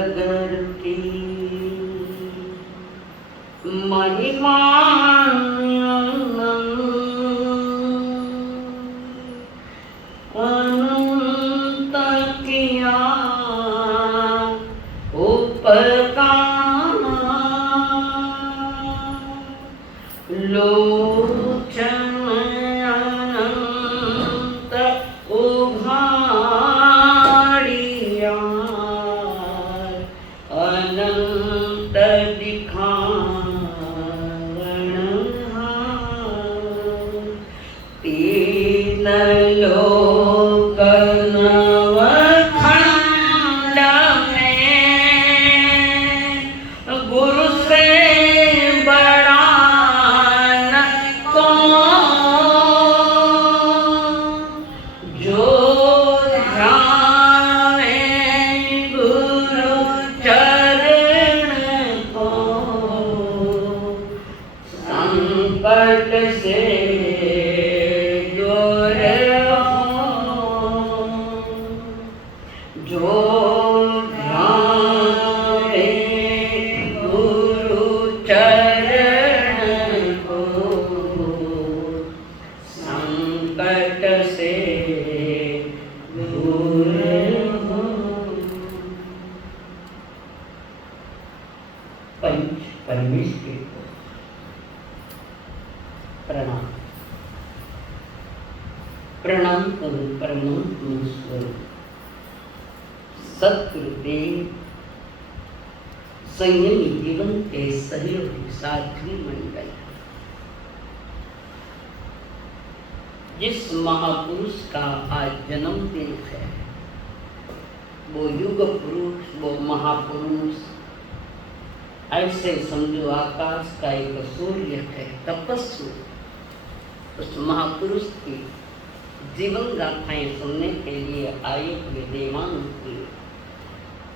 सतगर की महिमा अनंत किया उपकार लोचन अनंत उघाड़िया अनंत दिखावण तीन लोक नवखंड में गुरु से बड़ा न कौन जो ध्याए गुरु चरण को संकट से जो ध्याए गुरु चरण को संकट से दूर हो। पंच परमेश्वर को प्रणाम प्रणाम करो परमात्मा स्वरूप सतगुरुदेव संयमी जीवन के सहयोगी साथी मंडल जिस महापुरुष का आज जन्मदिन है वो युग पुरुष वो महापुरुष ऐसे समझो आकाश का एक सूर्य है तपस्वी उस महापुरुष की जीवन गाथाएं सुनने के लिए आए हुए देवान की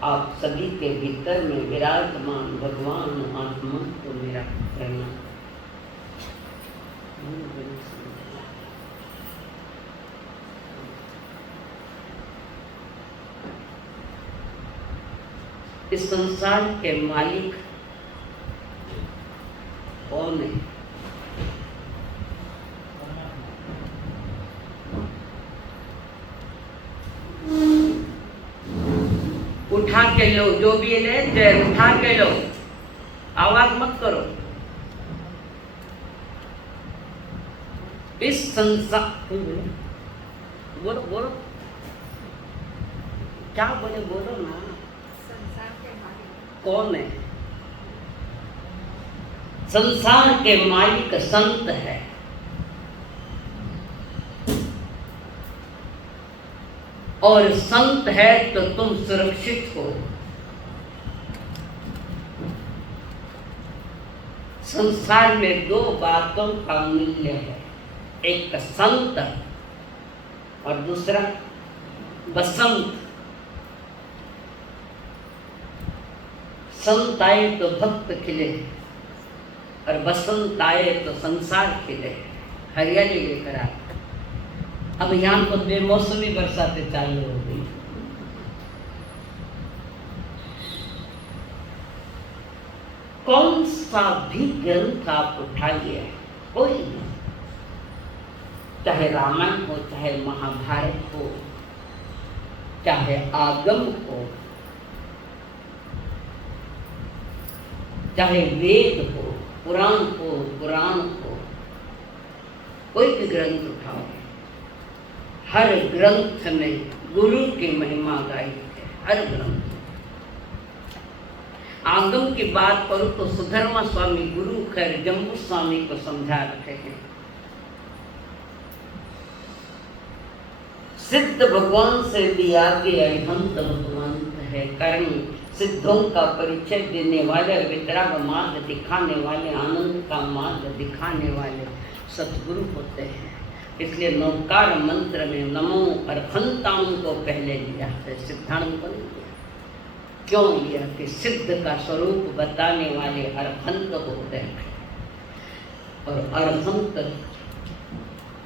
आप सभी के भीतर में विराजमान भगवान आत्मा को मेरा प्रणाम। इस संसार के मालिक कौन है? उठा के लो जो भी है उठा के लो आवाज मत करो। इस संसार बोलो बोलो क्या बोले बोलो ना। संसार के मालिक कौन है? संसार के मालिक संत है। और संत है तो तुम सुरक्षित हो। संसार में दो बातों का मूल्य है, एक संत और दूसरा बसंत। संत आए तो भक्त खिले और बसंत आए तो संसार खिले, हरियाली लेकर आए। अब यहाँ पर बेमौसमी बरसातें चालू हो गई। कौन सा भी ग्रंथ आप उठाइए, कोई नहीं, चाहे रामायण हो, चाहे महाभारत हो, चाहे आगम हो, चाहे वेद हो, पुराण हो, कोई भी ग्रंथ उठाओ, हर ग्रंथ में गुरु की महिमा गाई है। हर ग्रंथ आगम की बात करूं तो सुधर्मा स्वामी गुरु खैर जम्बू स्वामी को समझा रहे हैं। सिद्ध भगवान से भी आगे अरिहंत भगवान है। कारण सिद्धों का परिचय देने वाले, वितराग मार्ग दिखाने वाले, आनंद का मार्ग दिखाने वाले सतगुरु होते हैं। इसलिए नौकार मंत्र में नमो अरहंताओं को पहले लिया है, सिद्धांत को नहीं लिया। क्यों लिया? कि सिद्ध का स्वरूप बताने वाले अरहंत होते हैं। और अरहंत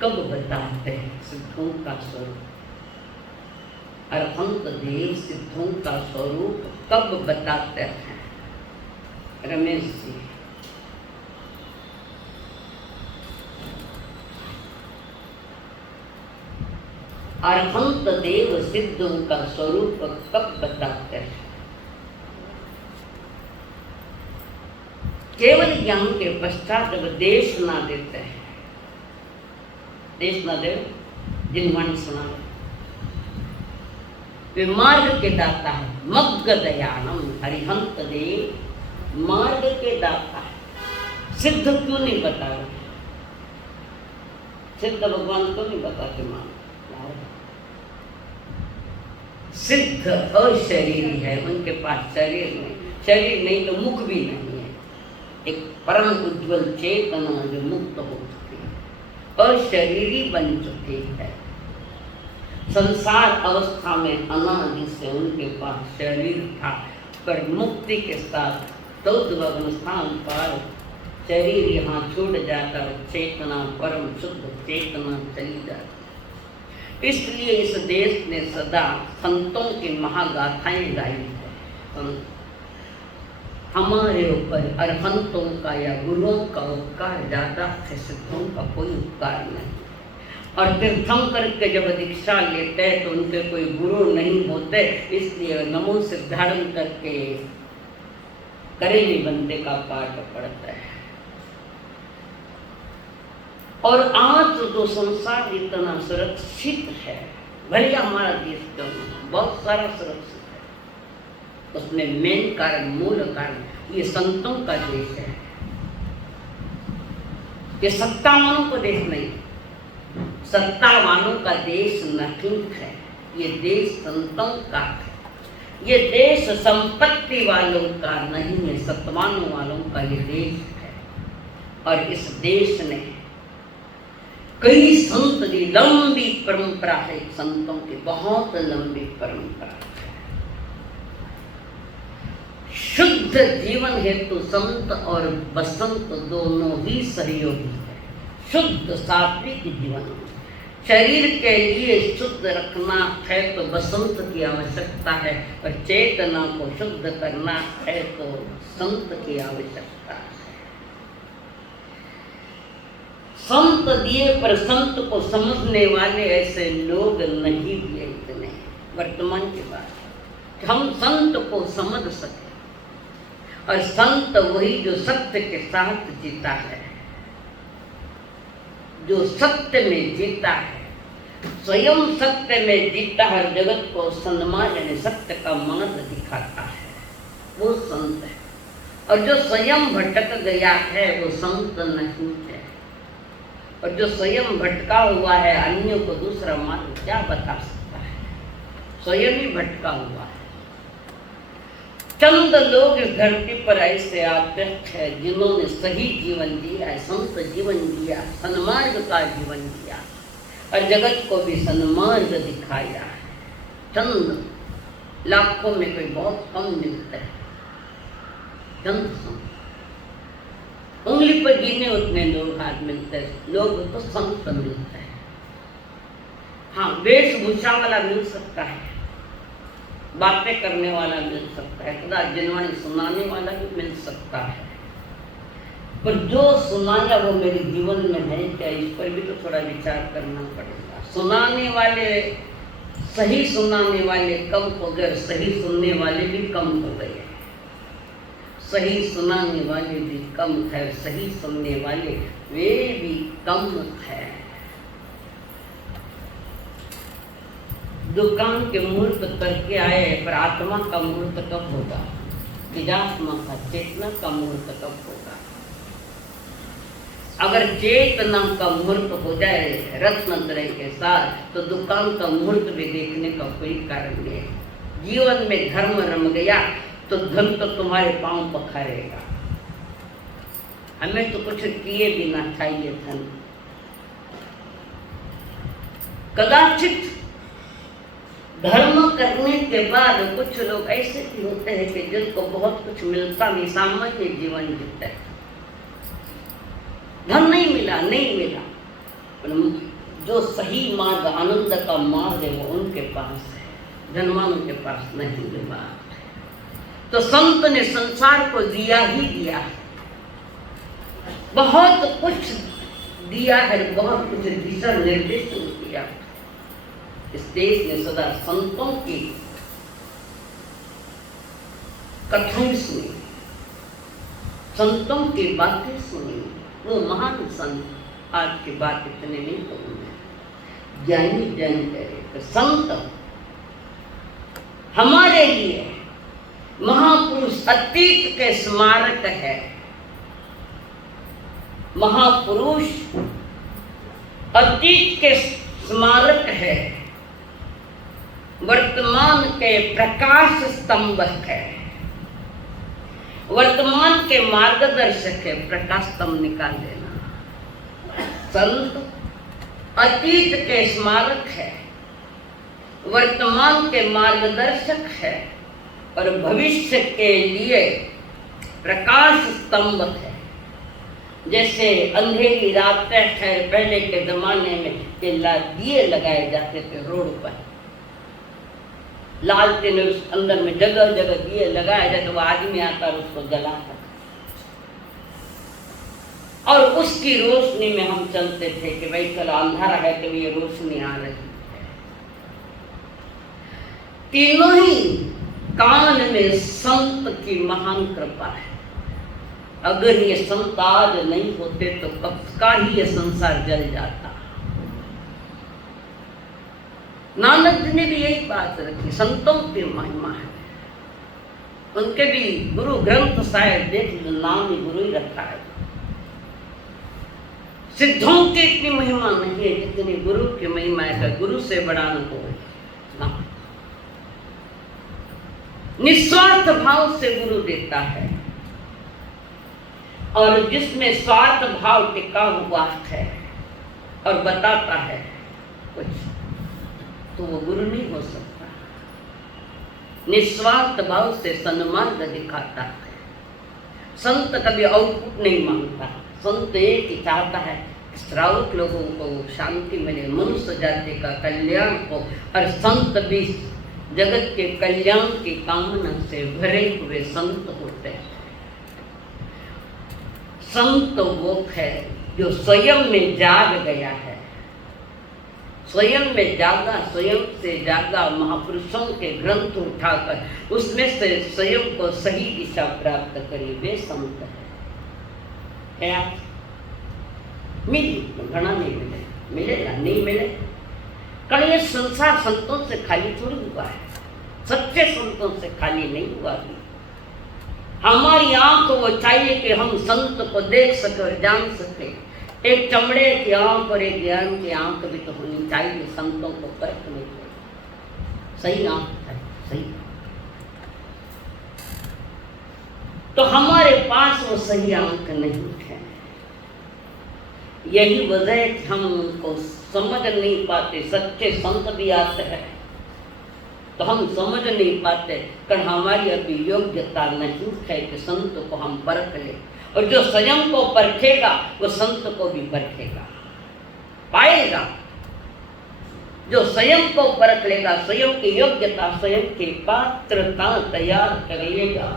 कब बताते हैं सिद्धों का स्वरूप? अरहंत देव सिद्धों का स्वरूप कब बताते हैं? रमेश जी। अरहंत देव सिद्धों का स्वरूप कब बताते हैं? केवल ज्ञान के पश्चात जब देश ना देते हैं, देश ना दे जिन्वाणी सुना वे मार्ग के दाता है। मग्ग दयानम हरिहंत देव मार्ग के दाता है। सिद्ध क्यों नहीं बता रहे? सिद्ध भगवान को नहीं बताते मान। सिद्ध अशरीरी है, उनके पास शरीर नहीं, शरीर नहीं तो मुख भी नहीं है। एक परम उज्ज्वल चेतना जो मुक्त हो चुकी है, अशरीरी बन चुकी है। संसार अवस्था में अनादि से उनके पास शरीर था, पर मुक्ति के साथ तौद्भवन स्थान पर शरीर यहाँ छूट जाता और चेतना परम शुद्ध चेतना चली जाती। इसलिए इस देश ने सदा संतों की महागाथाएं गाई है। हमारे ऊपर अरहंतों का या गुरुओं का उपकार ज्यादा है, सिद्धों का कोई उपकार नहीं। और तीर्थंकर के जब दीक्षा लेते हैं तो उनके कोई गुरु नहीं होते, इसलिए नमो सिद्धार्थ करके करेली बंदे का पाठ पढ़ता है। और आज तो संसार इतना सुरक्षित है, भले हमारा देश क्यों नहीं, बहुत सारा सुरक्षित है। उसमें मेन कारण, मूल कारण ये संतों का देश है। ये सत्तावानों का देश नहीं, सत्तावानों का देश नहीं है। ये देश संतों का है। ये देश संपत्ति वालों का नहीं है, सत्तावानों वालों का ये देश है। और इस देश ने कई संत की लंबी परंपरा है, संतों की बहुत लंबी परंपरा है। शुद्ध जीवन हेतु संत और बसंत दोनों ही सहयोगी है। शुद्ध सात्विक जीवन शरीर के लिए शुद्ध रखना है तो बसंत की आवश्यकता है, और चेतना को शुद्ध करना है तो संत की आवश्यकता है। संत दिए पर संत को समझने वाले ऐसे लोग नहीं दिए इतने वर्तमान की बात। हम संत को समझ सके, और संत वही जो सत्य के साथ जीता है, जो सत्य में जीता है, स्वयं सत्य में जीता है, जगत को सन्मान यानी सत्य का मार्ग दिखाता है, वो संत है। और जो स्वयं भटक गया है वो संत नहीं है। और जो स्वयं भटका हुआ है, अन्यों को दूसरा मार्ग क्या बता सकता है? स्वयं ही भटका हुआ है। चंद लोग इस धरती पर ऐसे आते हैं जिन्होंने सही जीवन जिया है, संत जीवन जिया, सन्मार्ग का जीवन जिया, और जगत को भी सन्मार्ग दिखाया है। चंद लाखों में कोई बहुत कम मिलते हैं, चंद संत, उंगली पर गिने उतने लोग हाथ मिलते हैं। लोग तो संत मिलते हैं। हाँ, वेशभूषा वाला मिल सकता है, बातें करने वाला मिल सकता है, खुदा जिनवाणी सुनाने वाला भी मिल सकता है, पर जो सुनाया वो मेरे जीवन में है क्या, इस पर भी तो थोड़ा विचार करना पड़ेगा। सुनाने वाले, सही सुनाने वाले कम हो गए, सही सुनने वाले भी कम हो गए। सही सुनाने वाले भी कम है, सही सुनने वाले वे भी कम है। दुकान के मुहूर्त करके आए, पर आत्मा का मुहूर्त कब होगा? विजात्मा का, चेतना का मुहूर्त कब होगा? अगर चेतना का मुहूर्त हो जाए रत्नत्रय के साथ, तो दुकान का मुहूर्त भी देखने का कोई कारण नहीं। जीवन में धर्म रम गया तो धन तो तुम्हारे पांव पखारेगा। हमें तो कुछ किए भी ना चाहिए धन। कदाचित धर्म करने के बाद कुछ लोग ऐसे भी होते हैं कि जिनको बहुत कुछ मिलता नहीं, सामान्य जीवन जीते हैं। धन नहीं मिला, नहीं मिला, पर जो सही मार्ग, आनंद का मार्ग है वो उनके पास है। धनवानों के पास नहीं है बात। तो संत ने संसार को दिया ही दिया है, बहुत कुछ दिया है, बहुत कुछ दिशा निर्देशन किया। इस देश ने सदा संतों की कथन सुनी, संतों की बातें सुनी। वो महान संत आज की बात इतने नहीं कहूँगा, ज्ञानी जन करे तो संत हमारे लिए महापुरुष अतीत के स्मारक है। महापुरुष अतीत के स्मारक है, वर्तमान के प्रकाश स्तंभ है, वर्तमान के मार्गदर्शक है। प्रकाश स्तंभ निकाल देना। संत अतीत के स्मारक है, वर्तमान के मार्गदर्शक है और भविष्य के लिए प्रकाश स्तंभ है। जैसे अंधेरी रातें खैर पहले के जमाने में ये दिए लगाए जाते थे रोड पर, लालटेन उस अंदर में जगह जगह दिए लगाए जाते, वो आदमी आता और उसको जलाता और उसकी रोशनी में हम चलते थे कि भाई चलो अंधारा है तो ये रोशनी आ रही है। तीनों ही कान में संत की महान कृपा है। अगर ये संत आज नहीं होते तो कब का ही ये संसार जल जाता। नानक जी ने भी यही बात रखी, संतों की महिमा है। उनके भी गुरु ग्रंथ शायद देख लो, नाम ही गुरु ही रखा है। सिद्धों की इतनी महिमा नहीं है जितनी गुरु की महिमा है। गुरु से बड़ा न कोई ना। निस्वार्थ भाव से गुरु देता है और जिसमें स्वार्थ भाव टिका हुआ है और बताता है कुछ, तो वो गुरु नहीं हो सकता। निस्वार्थ भाव से सन्मार्ग दिखाता है। संत कभी आउटपुट नहीं मांगता। संत एक ही चाहता है कि श्रावक लोगों को शांति मिले, मनुष्य जाति का कल्याण हो। और संत भी जगत के कल्याण की कामना से भरे हुए संत होते हैं। संत वो है जो स्वयं में जाग गया है, स्वयं में जागा, स्वयं से जागा, महापुरुषों के ग्रंथ उठाकर उसमें से स्वयं को सही दिशा प्राप्त करे, वे संत है। मिली घना नहीं मिले, मिलेगा नहीं मिले। कारण ये संसार संतों से खाली थोड़ी हुआ है, सच्चे संतों से खाली नहीं हुआ भी। हमारी आंख वो चाहिए कि हम संत को देख सके और जान सके। एक चमड़े की आंख और एक ज्ञान की आंख भी तो होनी चाहिए संतों को परखने के। सही आंख है, सही। तो हमारे पास वो सही आंख नहीं है। यही वजह है कि हम उनको समझ नहीं पाते। सच्चे संत भी आते हैं तो हम समझ नहीं पाते, कारण हमारी अभी योग्यता नहीं है कि संत को हम परख ले। और जो स्वयं को परखेगा वो संत को भी परखेगा, पाएगा। जो स्वयं को परख लेगा, स्वयं की योग्यता, स्वयं की पात्रता तैयार कर लेगा,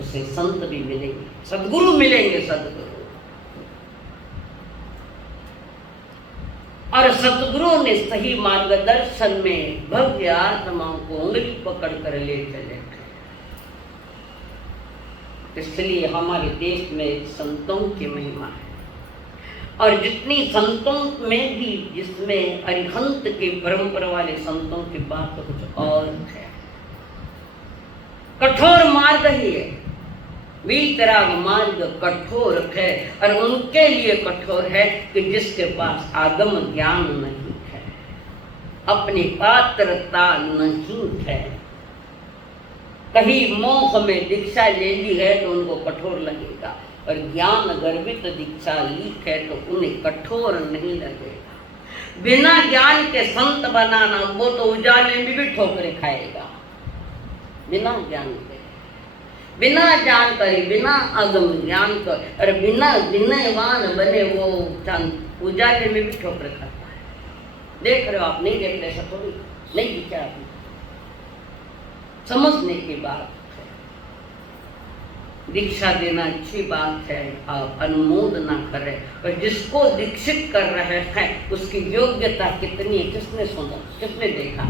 उसे संत भी मिलेंगे, सद्गुरु मिलेंगे, सद्गुरु। और सतगुरु ने सही मार्गदर्शन में भव्य आत्माओं को उंगली पकड़ कर ले चले। इसलिए हमारे देश में संतों की महिमा है। और जितनी संतों में भी, जिसमें अरिहंत की परंपरा वाले संतों की बात तो कुछ और है। कठोर मार्ग ही है, वीतराग मार्ग कठोर है। और उनके लिए कठोर है कि जिसके पास आगम ज्ञान नहीं है, अपनी पात्रता नहीं है, कहीं मोह में दीक्षा ले ली है तो उनको कठोर लगेगा। और ज्ञान गर्भित दीक्षा ली है तो उन्हें कठोर नहीं लगेगा। बिना ज्ञान के संत बनाना, वो तो उजाले में भी ठोकरे खाएगा। बिना ज्ञान के, बिना जानकारी, बिना अगम ज्ञान कर, और बिना विनयवान बने वो उजाले में भी ठोकर खाता है। देख रहे हो आप, नहीं देख रहे, ऐसा थोड़ी नहीं दिखा आपने। समझने की बात है। दीक्षा देना अच्छी बात है, आप अनुमोदना करें, और जिसको दीक्षित कर रहे हैं उसकी योग्यता कितनी है किसने सुना, किसने देखा?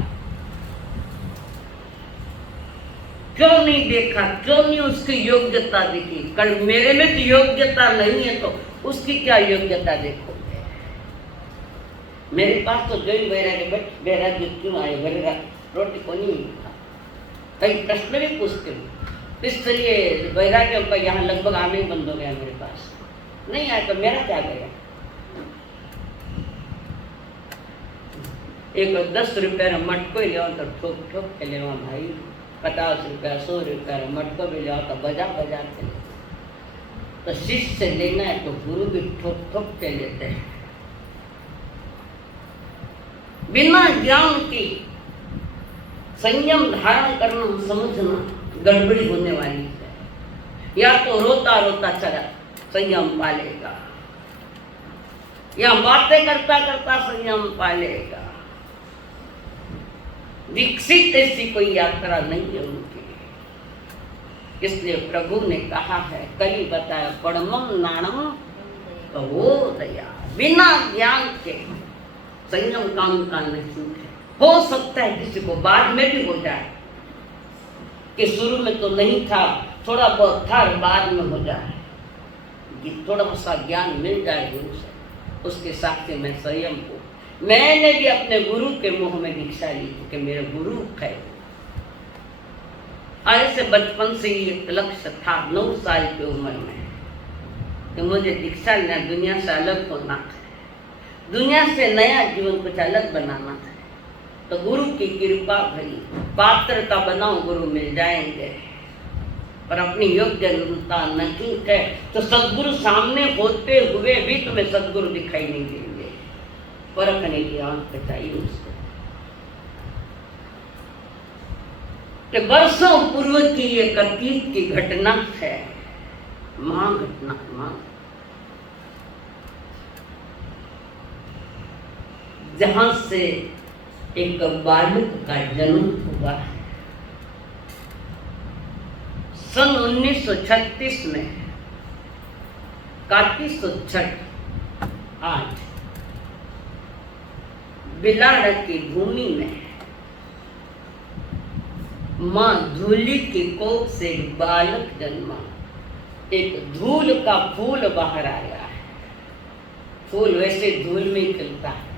क्यों नहीं देखा? क्यों नहीं उसकी योग्यता दिखी? कल मेरे में तो योग्यता नहीं है तो उसकी क्या योग्यता देखोगे? मेरे पास तो जो ही वैराग्य क्यों आए, वैराग्य रोटी को नहीं था, कई प्रश्न भी पूछते हूँ, इसलिए वैराग्य का यहाँ लगभग आने ही बंद हो गया। मेरे पास नहीं आया तो मेरा क्या गया? एक 10 रुपये मटको ले तो ठोक ठोक के ले भाई, 50 रुपया 100 रुपया मटको भी ले तो बजा बजा के ले। तो शिष्य से लेना है तो गुरु भी ठोक ठोक के लेते हैं। बिना ज्ञान की संयम धारण करना, समझना गड़बड़ी होने वाली है। या तो रोता रोता चला संयम पालेगा, या बातें करता करता संयम पालेगा। विकसित ऐसी कोई यात्रा नहीं है उनकी। इसलिए प्रभु ने कहा है, कली बताया पड़मम नाणम कहो दया। बिना ज्ञान के संयम काम का नहीं है। हो सकता है किसी को बाद में भी हो जाए कि शुरू में तो नहीं था, थोड़ा बहुत था, बाद में हो जाए कि थोड़ा सा ज्ञान मिल जाए गुरु से, उसके साथ से मैं संयम को, मैंने भी अपने गुरु के मुंह में दीक्षा ली कि मेरे गुरु है। ऐसे बचपन से ही एक लक्ष्य था 9 साल की उम्र में कि मुझे दीक्षा लेना, दुनिया से अलग होना है, दुनिया से नया जीवन कुछ अलग बनाना है। तो गुरु की कृपा भरी, पात्र का बनाओ गुरु मिल जाएंगे, पर अपनी योग्यता नहीं है तो सदगुरु सामने होते हुए भी तुम्हें सदगुरु दिखाई नहीं देंगे। परखने की आंख चाहिए उसको। कि वर्षों पूर्व की एक अतीत की घटना है, महाघटना, जहां से एक बालक का जन्म हुआ है। सन 1936 में कार्तिक 6 आज बिलाड़ा की भूमि में मां धूली की कोख से एक बालक जन्मा। एक धूल का फूल बाहर आया है। फूल वैसे धूल में ही खिलता है।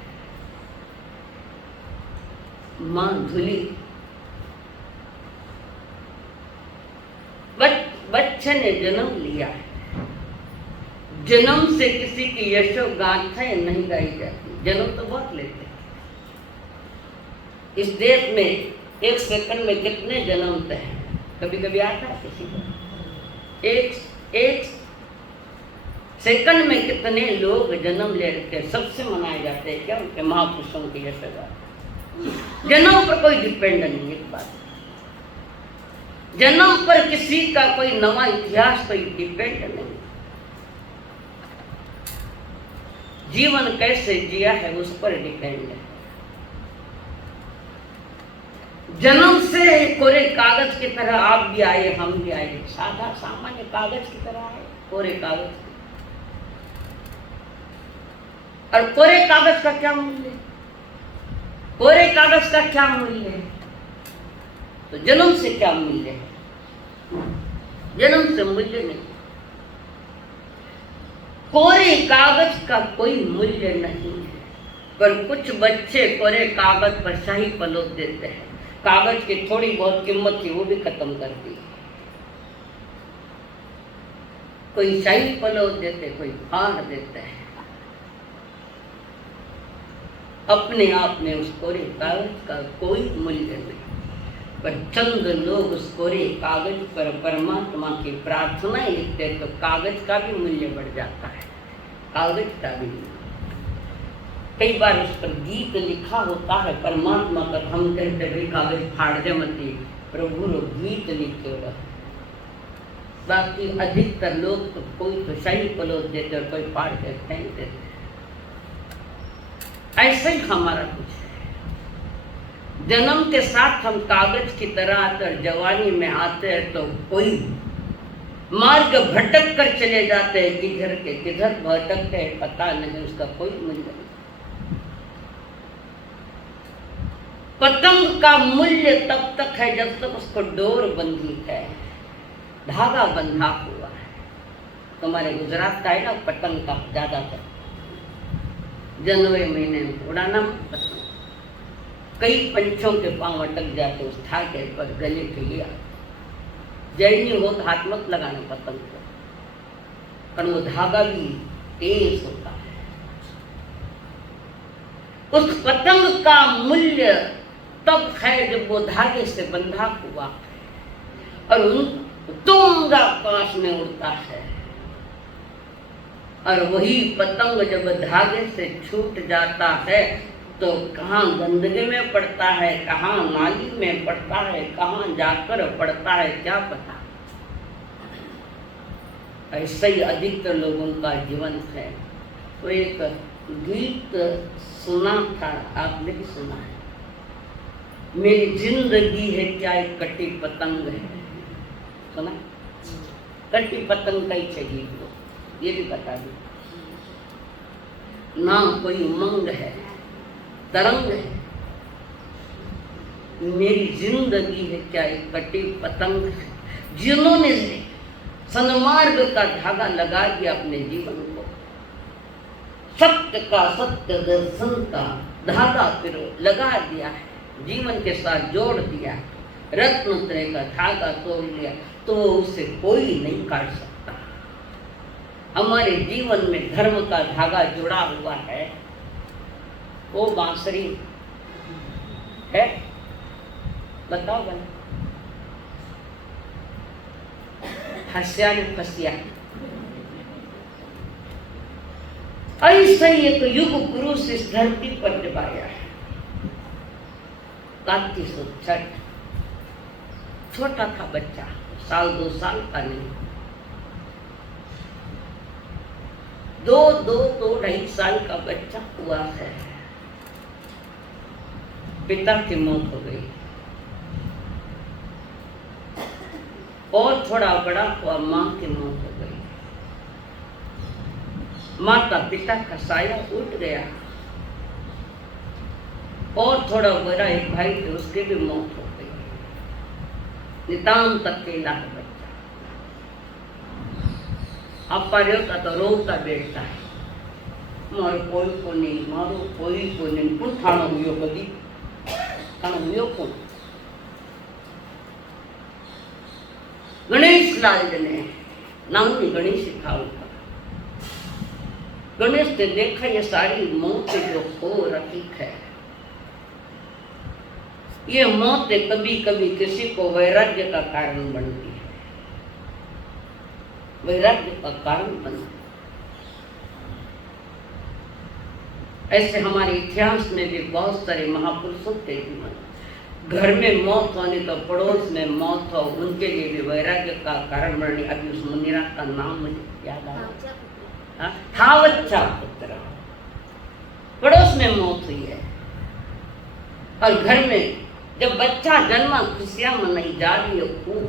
मां धूली, बच्चे ने जन्म लिया है। जन्म से किसी की यशोगाथा नहीं गाई जाती, जन्म तो बहुत लेते हैं। इस देश में एक सेकंड में कितने जन्मते हैं, कभी कभी आता है किसी को। एक सेकंड में कितने लोग जन्म ले रखे, सबसे मनाए जाते हैं क्या उनके महापुरुषों की यशोगाथा। जन्म पर कोई डिपेंड नहीं है। एक बात, जन्म पर किसी का कोई नवा इतिहास कोई डिपेंड नहीं। जीवन कैसे जिया है उस पर डिपेंड है। जन्म से कोरे कागज की तरह आप भी आए, हम भी आए, सादा सामान्य कागज की तरह आए, कोरे कागज। और कोरे कागज का क्या मूल्य है? कोरे कागज का क्या मूल्य है? तो जन्म से क्या मूल्य है? जन्म से मूल्य नहीं। कोरे कागज का कोई मूल्य नहीं है। पर कुछ बच्चे कोरे कागज पर शाही पलोट देते हैं। कागज की थोड़ी बहुत कीमत थी वो भी खत्म कर दी। कोई शाही पलोट देते, कोई फाड़ देते हैं। अपने आप में उस कोरे कागज का कोई मूल्य नहीं। पर चंद लोग उस कोरे कागज पर परमात्मा की प्रार्थना लिखते तो कागज का भी मूल्य बढ़ जाता है। कागज का भी कई बार उस पर गीत लिखा होता है परमात्मा पर, हम कहते भाई कागज फाड़ दे मती, प्रभु रो गीत लिखे। बाकी अधिकतर लोग तो कोई तो शाही पलोट देते और कोई फाड़ के फेंक देते। ऐसे ही हमारा कुछ है। जन्म के साथ हम कागज की तरह आते और जवानी में आते हैं तो कोई मार्ग भटक कर चले जाते हैं, किधर के किधर भटकते हैं पता नहीं, उसका कोई मूल्य नहीं। पतंग का मूल्य तब तक है जब तक उसको डोर बंधी है, धागा बंधा हुआ है। तुम्हारे गुजरात का है ना पतंग का ज्यादातर जनवरी महीने में उड़ाना पतंग, कई पंछों के पांव अटक जाते उस धागे पर गले के लिए। जैनी हो तो हाथ मत लगाना पतंग को, पर वो धागा भी तेज होता है। उस पतंग का मूल्य तब है जब वो धागे से बंधा हुआ और तुंग आकाश में उड़ता है, और वही पतंग जब धागे से छूट जाता है तो कहाँ गंदगी में पड़ता है, कहाँ नाली में पड़ता है, कहाँ जाकर पड़ता है क्या पता। ऐसे ही अधिकतर लोगों का जीवन है। तो एक गीत सुना था, आपने भी सुना है, मेरी जिंदगी है क्या एक कटी पतंग है, सुना? कटी पतंग का ही चाहिए वो, ये भी बता दो। ना कोई उमंग है, तरंग है, मेरी जिंदगी है क्या एक कटी पतंग है। जिन्होंने सन्मार्ग का धागा लगा दिया अपने जीवन को, सत्य का, सत्य दर्शन का धागा फिर लगा दिया है, जीवन के साथ जोड़ दिया, रत्नत्रय का धागा तोड़ लिया, तो उसे कोई नहीं काट सकता। हमारे जीवन में धर्म का धागा जुड़ा हुआ है, वो बांसुरी है, बताओ बना हस्या ने फसिया। ऐसा ही एक युग पुरुष इस धरती पर जब आया है, 3160, छोटा था बच्चा, साल 2 साल का नहीं, 2-2.5 साल का बच्चा हुआ है। पिता की मौत हो गई, और थोड़ा बड़ा हुआ मां की मौत हो गई। माता पिता का साया उठ गया, और थोड़ा बड़ा एक भाई थे, उसकी भी मौत हो गई। नितांत अकेला है बच्चा। आपा रहता तो रोता बैठता है, मारो कोई को नहीं, मारो कोई को नहीं, कौन थाना हुई कभी थाना हुई कौन? गणेश लाल ने नाम नहीं गणेश था उनका। गणेश ने देखा ये सारी मौत जो हो रही है, ये मौतें कभी कभी किसी को वैराग्य का कारण बनती है, वैराग्य का कारण बनती है। ऐसे हमारे इतिहास में भी बहुत सारे महापुरुषों के जीवन, घर में मौत होने तो पड़ोस में मौत हो, उनके लिए भी वैराग्य का कारण बनने। अभी उस मुनिराज का नाम मुझे याद आया, थावच्चा पुत्र, पड़ोस में मौत हुई है। और घर में जब बच्चा जन्मा खुशियां मनाई जा रही है खूब,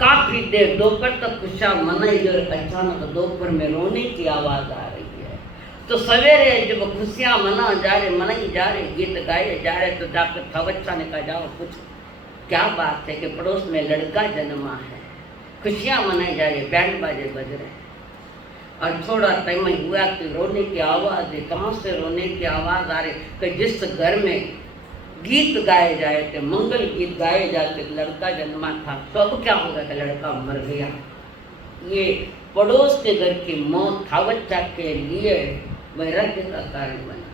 काफी देर दोपहर तक खुशियां मनाई, और अचानक दोपहर में रोने की आवाज आ रही है। तो सवेरे जब खुशियां मनाई जा रहे, गीत गाए जा रहे, तो जाकर थावच्चा ने कहा जाओ कुछ क्या बात है कि पड़ोस में लड़का जन्मा है, खुशियां मनाई जा रही, बैंड बाजे बज रहे। और थोड़ा टाइम हुआ कि रोने की आवाज है। कहाँ से रोने की आवाज आ रही? कि जिस घर में गीत गाए जाए थे, मंगल गीत गाए जाते, लड़का जन्मा था, तो अब क्या होगा कि लड़का मर गया। ये पड़ोस के घर की मौत थावच्चा के लिए वैराग्य का कारण बना।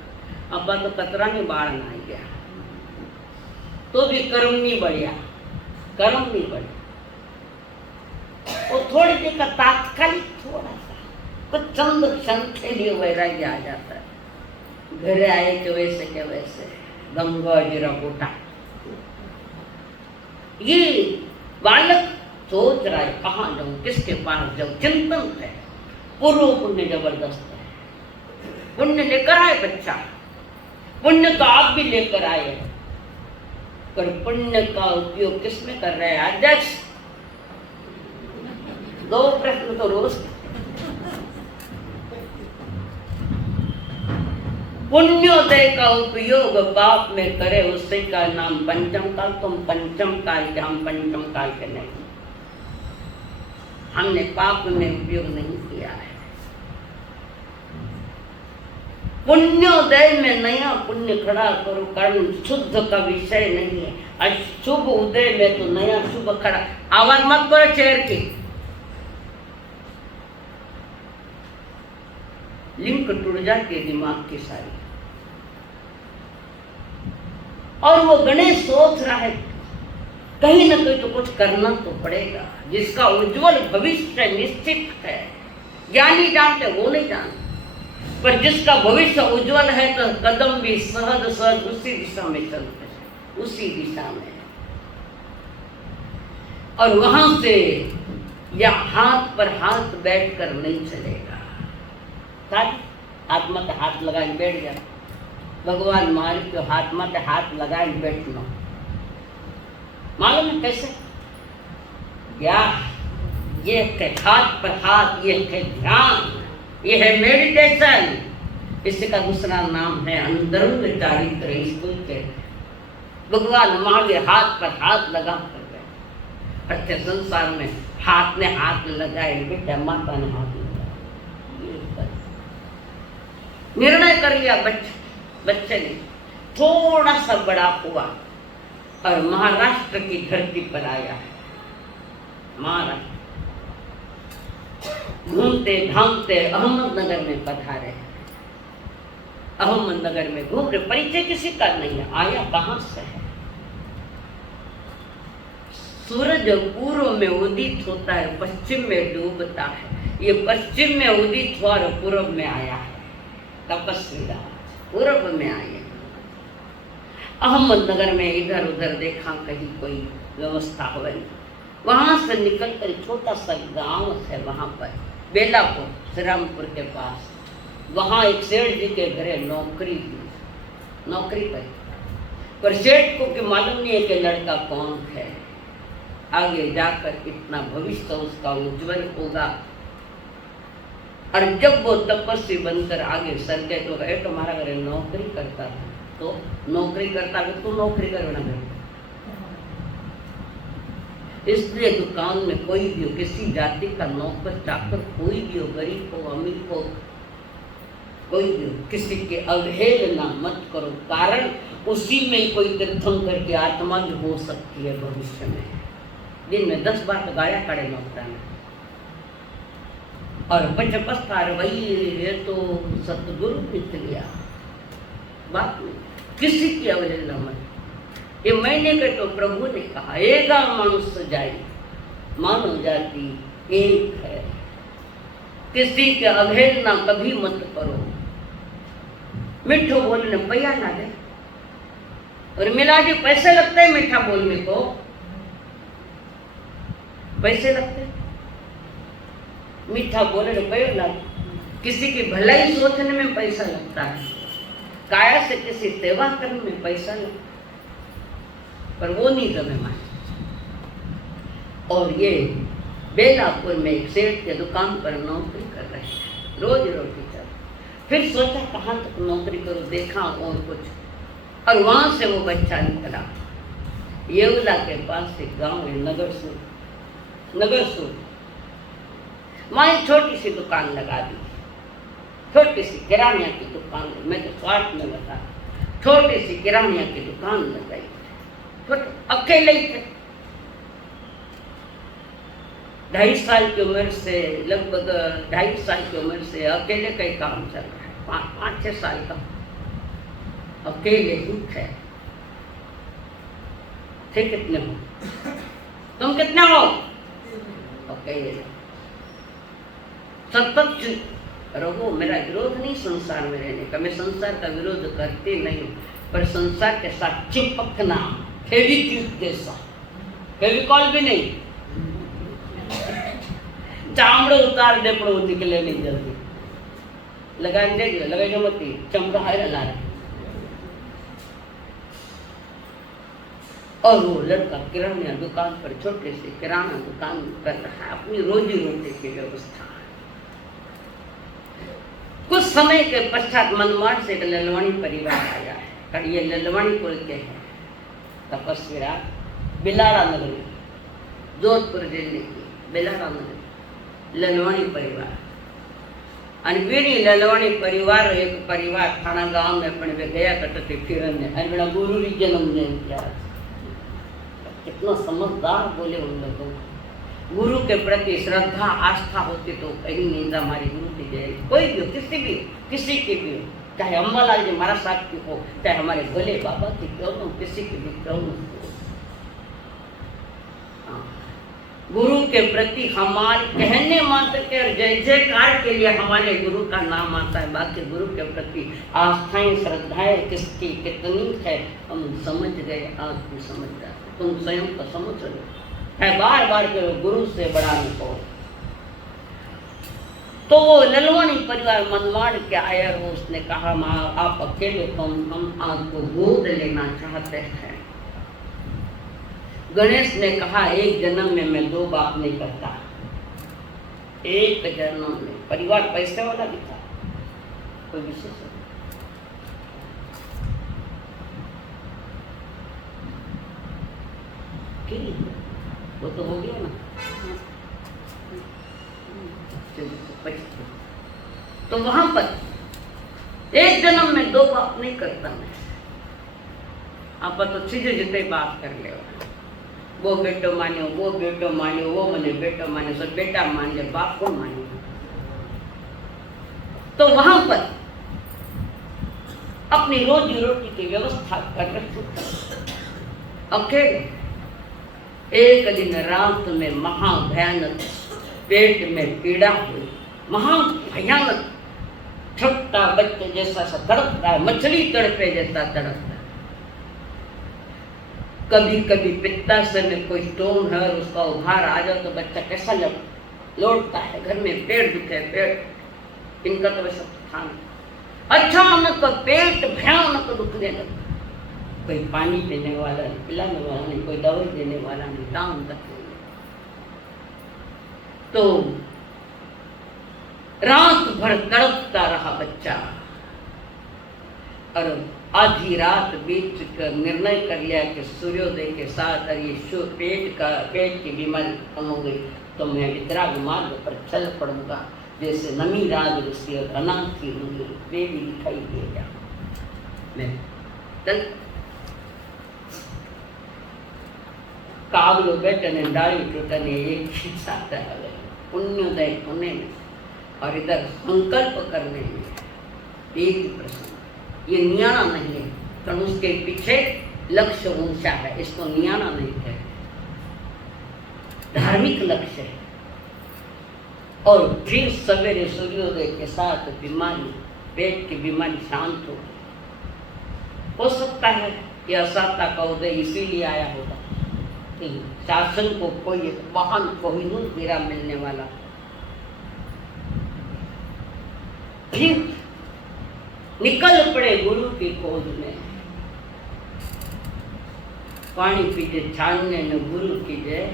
अब तो कतरा नहीं बाढ़ ना गया, तो भी कर्म नहीं बढ़िया, कर्म नहीं बढ़िया। वो थोड़ी देर का तात्कालिक थोड़ा सा कुछ चंद क्षण के लिए वैराग्य आ जाता है। घर आए के वैसे के वैसे गंगा जीरा गोटा। ये बालक सोच रहा है कहाँ जाऊं, किसके पास जाऊं, चिंतन है। पूर्व पुण्य जबरदस्त है, पुण्य लेकर आए बच्चा, पुण्य तो आप भी लेकर आए। पर पुण्य का उपयोग किसमें कर रहे हैं अध्यक्ष? 2 प्रश्न तो रोज। पुण्योदय का उपयोग बाप में करे, उससे का नाम पंचम काल। तुम पंचम काल के, हम पंचम काल के नहीं। हमने पाप में उपयोग नहीं किया है। पुण्योदय में नया पुण्य खड़ा करो, कर्म शुद्ध का विषय नहीं है। अशुभ उदय में तो नया शुभ खड़ा। आवाज मत करो चेयर की, लिंक टूट जाती है दिमाग की सारी। और वो गणेश सोच रहा है कहीं ना कहीं तो कुछ करना तो पड़ेगा। जिसका उज्जवल भविष्य निश्चित है, ज्ञानी जानते वो नहीं जानते, पर जिसका भविष्य उज्जवल है तो कदम भी सहज सहज उसी दिशा में चलते हैं, उसी दिशा में। और वहां से या हाथ पर हाथ बैठकर नहीं चलेगा। आत्मा पे हाथ लगाए बैठ गया, भगवान मान के आत्मा पे हाथ लगाए बैठना। मालूम है कैसे? क्या ये है हाथ पर हाथ, ये है ध्यान, ये है मेडिटेशन। इसका दूसरा नाम है अंतरंग चारित्र। इसको कहते भगवान महावीर हाथ पर हाथ लगा कर गए। अच्छे संसार में हाथ ने हाथ लगाए, बेटा माता ने हाथ लगाया। निर्णय कर लिया बच्चे ने, थोड़ा सा बड़ा हुआ और महाराष्ट्र की धरती पर आया है। महाराष्ट्र घूमते घामते अहमदनगर में पधारे। अहमदनगर में घूम रहे, परिचय किसी का नहीं है, आया कहां से है। सूरज पूर्व में उदित होता है, पश्चिम में डूबता है। ये पश्चिम में उदित हुआ और पूर्व में आया है। तपस्वी पूर्व में आए। अहमदनगर में इधर उधर देखा, कहीं कोई व्यवस्था हो नहीं। वहां से निकलकर छोटा सा गांव है, वहां पर बेलापुर, श्रीरामपुर के पास। वहां एक सेठ जी के घरे नौकरी पर सेठ को कि मालूम नहीं है कि लड़का कौन है। आगे जाकर इतना भविष्य उसका उज्जवल होगा। और जब वो तपस्वी बनकर आगे सर गए तो गए, तुम्हारा घर नौकरी करता था, तो नौकरी करता है तो नौकरी करो ना घर। इसलिए दुकान में कोई भी हो, किसी जाति का नौकर चाकर कोई भी हो, गरीब हो अमीर हो, कोई भी हो, किसी के अवहेलना मत करो। कारण उसी में ही कोई तीर्थंकर की आत्मा भी हो सकती है भविष्य में। दिन में 10 बार तो गाया खड़े नौकरा में, और पचपस्तार वही ये तो सतगुरु मित लिया। बात नहीं, किसी की अवहेलना मत। ये मैंने कहा तो प्रभु ने कहा, एका मनुष्य जाए मानव जाति एक है। किसी के अवहेलना कभी मत करो। मिठो बोलने पैया ना दे, और मिला जी पैसे लगते हैं मीठा बोलने को, पैसे लगते। मीठा बोलने पैसा लगता, किसी की भलाई सोचने में पैसा लगता है, काया से किसी सेवा करने में पैसा लगता, पर वो नहीं जमे मान। और ये बेलापुर में एक सेठ के दुकान पर नौकरी कर रहे हैं, रोज रोटी चल। फिर सोचा कहाँ तक नौकरी करो, देखा और कुछ, और वहां से वो बच्चा निकला। येवला के पास एक गांव है नगरसूर, वहाँ एक छोटी सी दुकान लगा दी, छोटी सी किरानिया की दुकान। मैं तो स्वार्थ में बता, छोटी सी किरानिया की दुकान लगाई। अकेले ही थे, 2.5 साल की उम्र से, लगभग 2.5 साल की उम्र से अकेले का ही काम चल रहा है। 5-6 साल का अकेले ही थे। थे कितने हो तुम? कितने हो? अकेले। सतत रहो। मेरा विरोध नहीं संसार में रहने का, मैं संसार का विरोध करती नहीं, पर संसार के साथ चिपकना, फेविक्विक जैसा, फेविकॉल भी नहीं, चामड़े उतार दे पड़ो निकले नहीं जल्दी, लगाने देगी लगाएगा मत, चमड़ा है ला रहा। और वो लड़का किराना दुकान पर छोटे से किराना दुकान कर रहा है, अपनी रोजी रोटी की व्यवस्था। कुछ समय के पश्चात मनमाड़ से एक ललवाणी परिवार आया है, और ये ललवाणी कुल के हैं, तपस्वीरा बिलाड़ा नगरी, जोधपुर जिले की बिलाड़ा नगरी ललवाणी परिवार। आणि वेणी ललवाणी परिवार एक परिवार थाना गांव में पण वे गया करते थे फिरने, और मेरा गुरु जी जन्म दिन किया। कितना समझदार बोले उन लोगों को, गुरु के प्रति श्रद्धा आस्था होती तो कहीं नहीं था हमारी गुरु की जय। कोई भी हो, किसी की भी हो, चाहे अम्बालाल जी महाराज साहब की हो, चाहे हमारे भोले बाबा की क्यों न, किसी की भी क्यों न हो, गुरु के प्रति हमारे कहने मात्र के और जय जयकार के लिए हमारे गुरु का नाम आता है। बाकी गुरु के प्रति आस्थाएं श्रद्धाएं किसकी कितनी है हम समझ गए, आज भी समझ जाए, तुम स्वयं को समझ लो है, बार बार करो गुरु से बड़ा नहीं हो। तो वो ललवाणी परिवार मनमाड़ के आया हो, उसने कहा माँ आप अकेले तो हम आपको गोद लेना चाहते हैं। गणेश ने कहा एक जन्म में मैं दो बाप नहीं करता, एक जन्म में। परिवार पैसे वाला भी था, कोई विशेष वो तो हो गया ना। तो वहां पर एक जन्म में दो बाप नहीं करता मैं, आप तो सीधे जितने बात कर ले, वो बेटो मान्यो, वो बेटो मान्यो, वो मने बेटो मान्यो, सब बेटा मान ले, बाप को मान्यो। तो वहां पर अपनी रोजी रोटी की व्यवस्था कर रहे अकेले। एक दिन रात में महाभयानक पेट में पीड़ा हुई, महाभयानक, छोटा बच्चे जैसा सा तड़पता है, मछली तड़पे जैसा तड़पता है। कभी कभी पित्ताशय में कोई स्टोन है और उसका उभार आ जाए तो बच्चा कैसा लौटता है, घर में पेट दुखे, पेट इनका तो वैसा था नहीं। अचानक पेट भयानक दुखने लगा, कोई पानी पीने वाला नहीं, पिलाने वाला नहीं, कोई दवाई देने वाला नहीं, दाम तक नहीं। तो रात भर तड़पता रहा बच्चा, और आधी रात बीत कर निर्णय कर लिया कि सूर्योदय के साथ ये पेट की बीमारी खत्म हो गई तो मैं वितराग मार्ग पर चल पड़ूंगा, जैसे नमी राज ऋषि और अनाथ की होंगी वे भी दिखाई देगा। मैं चल काबलो बेटने डाली टूटने एक खिंचाता है पुण्योदय होने में और इधर संकल्प करने में एक ही प्रश्न, ये नियाना नहीं है, कारण उसके पीछे लक्ष्य ऊंचा है, इसको नियाना नहीं है, धार्मिक लक्ष्य है। और फिर सवेरे सूर्योदय के साथ बीमारी, पेट की बीमारी शांत हो सकता है कि असाता का उदय इसीलिए आया होगा कि शासन को कोई वाहन कोहिनूर गिरा मिलने वाला। फिर निकल पड़े गुरु की खोज में, पानी पीजे छानने न गुरु की जय,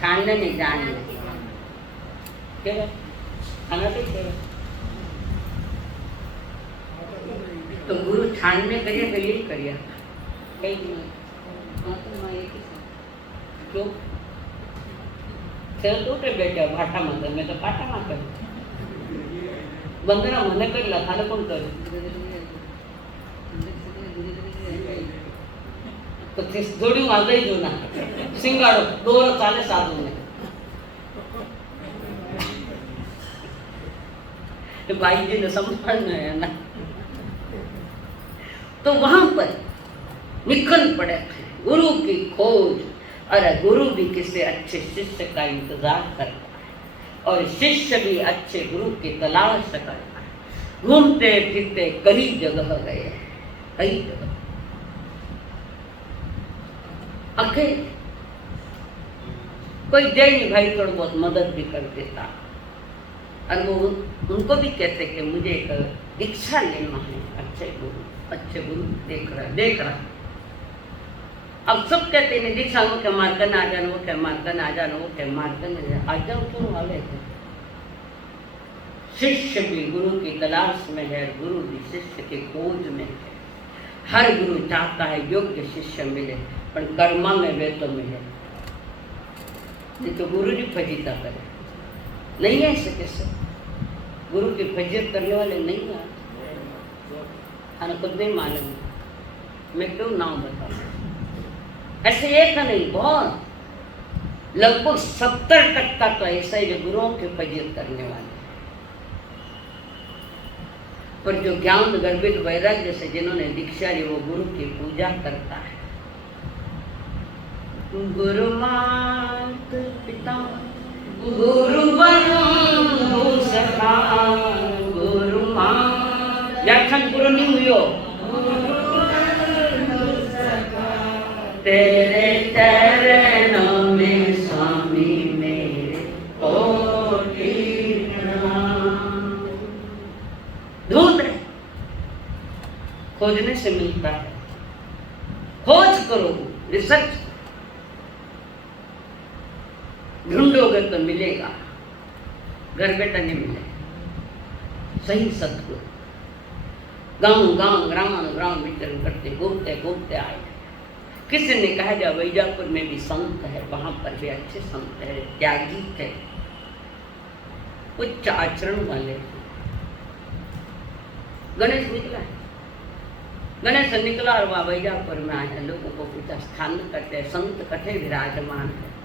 छानने नहीं जानने क्या खाना तो गुरु छानने करिए तो यही करिए कई क्यों चल टूटे बेटा भाटा माता मैं तो पाटा माता वंदना મને કરેલા થાને કોણ કરે તો તે જોડ્યું આ લઈ જો ના સિંગાડો દોરો ચાલે સાધુ ને तो भाई जी ने संभालना है ना। तो वहां पर निकल पड़े गुरु की खोज। अरे गुरु भी किसी अच्छे शिष्य का इंतजार करता है और शिष्य भी अच्छे गुरु की तलाश करता है। घूमते फिरते कई जगह गए, कई जगह अकेले, कोई जैनी भाई थोड़ा बहुत मदद भी कर देता और वो उनको भी कहते कि मुझे एक दीक्षा लेना है, अच्छे गुरु देख रहा। अब सब कहते हैं दीक्षा वो के मार्कन आ जाना, वो के मार्कन आ जाना, वो के मार्कन आ जाओ क्यों वाले थे। शिष्य भी गुरु की तलाश में है, गुरु भी शिष्य की खोज में है। हर गुरु चाहता है योग्य शिष्य मिले, पर कर्मा में वे तो मिले, नहीं तो गुरु की फजीता करे। नहीं है ऐसे कैसे गुरु की फजीत करने वाले नहीं है, खुद नहीं मालूम, मैं क्यों नाम बताऊं। ऐसे एक नहीं, बहुत लगभग 70% तो ऐसा ही जो गुरुओं की फजीत करने वाले। पर जो ज्ञान गर्भित वैराग्य से जिन्होंने दीक्षा ली वो गुरु की पूजा करता है। गुरु मात पिता गुरु बंधु सखा, गुरु मात व्याख्यान पूरा नहीं हुई हो। तेरे चरणों में स्वामी मेरे कोटि प्रणाम। ढूंढ रहे, खोजने से मिलता है। खोज करो, रिसर्च ढूंढोगे तो मिलेगा, घर बैठा नहीं मिलेगा। सही सतगुरु गांव गांव ग्राम ग्राम विचरण करते घूमते घूमते आए। किसी ने कहा जब वैजापुर में भी संत है, वहां पर भी अच्छे संत है, त्यागी है, उच्च आचरण वाले। गणेश निकला है, गणेश निकला और वह वैजापुर में आए। लोगों को पूछा स्थान करते संत कठे विराजमान है।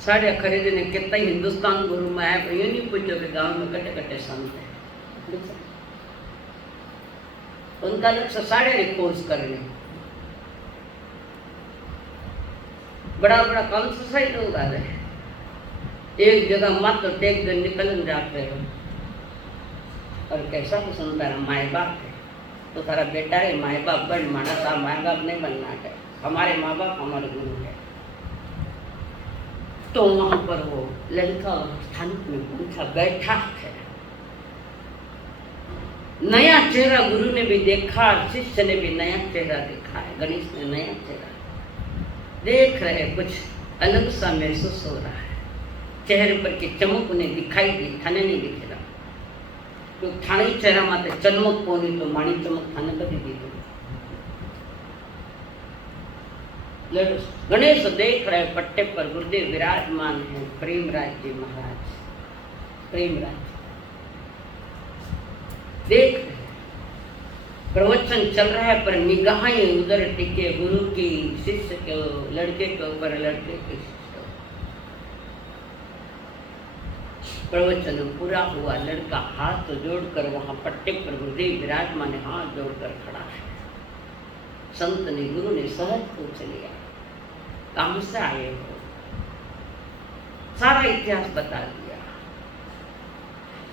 साढ़े खरीदने कितना ही हिंदुस्तान गुरु में आया, ये नहीं पूछो कि गांव में कटे कटे संत है। उनका लक्ष्य साढ़े ने खोज करने, बड़ा बड़ा कौन सा सही लोग आ रहे हैं। एक जगह मत तो टेक कर निकल जाते हो और कैसा पसंद है माए बाप है तो तारा बेटा है, माए बाप बन माना था, माए बाप नहीं बनना है। हमारे माँ बाप हमारे गुरु है। तो वहां पर वो लड़का स्थान में पूछा, बैठा है, नया चेहरा गुरु ने भी देखा, शिष्य ने भी नया चेहरा देखा है। गणेश ने नया चेहरा देख रहे, कुछ अलग सा महसूस हो रहा है। चेहरे पर की चमक उन्हें दिखाई दी, थाने नहीं दिख रहा। तो थाने चेहरा माते चमक कोनी तो माणी चमक थाने कभी दी। गणेश देख रहे, पट्टे पर गुरुदेव विराजमान है, प्रेमराज जी महाराज। प्रेमराज देख रहे, प्रवचन चल रहा है पर निगाहें उधर टिके गुरु की, शिष्य के लड़के के ऊपर, लड़के के शिष्य। प्रवचन पूरा हुआ, लड़का हाथ जोड़कर वहां पट्टे पर गुरुदेव विराजमान हाथ जोड़कर खड़ा है। संत ने गुरु ने सहज पूछ लिया, कहां से आए हो? सारा इतिहास बता दिया।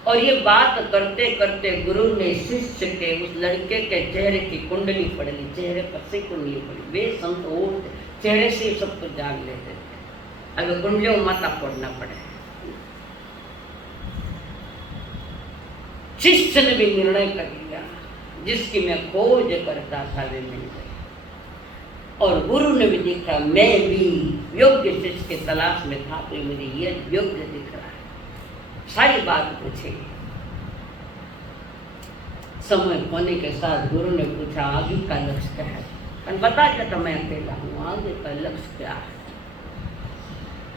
और ये बात करते करते गुरु ने शिष्य के उस लड़के के चेहरे की कुंडली पढ़ ली। चेहरे पर से कुंडली पड़ी। वे संत और चेहरे से सब कुछ जान लेते थे, अगर कुंडलियों माता पढ़ना पड़े। शिष्य ने भी निर्णय कर लिया, जिसकी मैं खोज करता था वे मिल गए। और गुरु ने भी देखा, मैं भी योग्य शिष्य के तलाश में था, तो मुझे ये योग्य दिख रहा है। सारी बात पूछी। समय होने के साथ गुरु ने पूछा, आगे का लक्ष्य क्या है? और बता क्या था, मैं अकेला हूँ, आगे का लक्ष्य क्या है?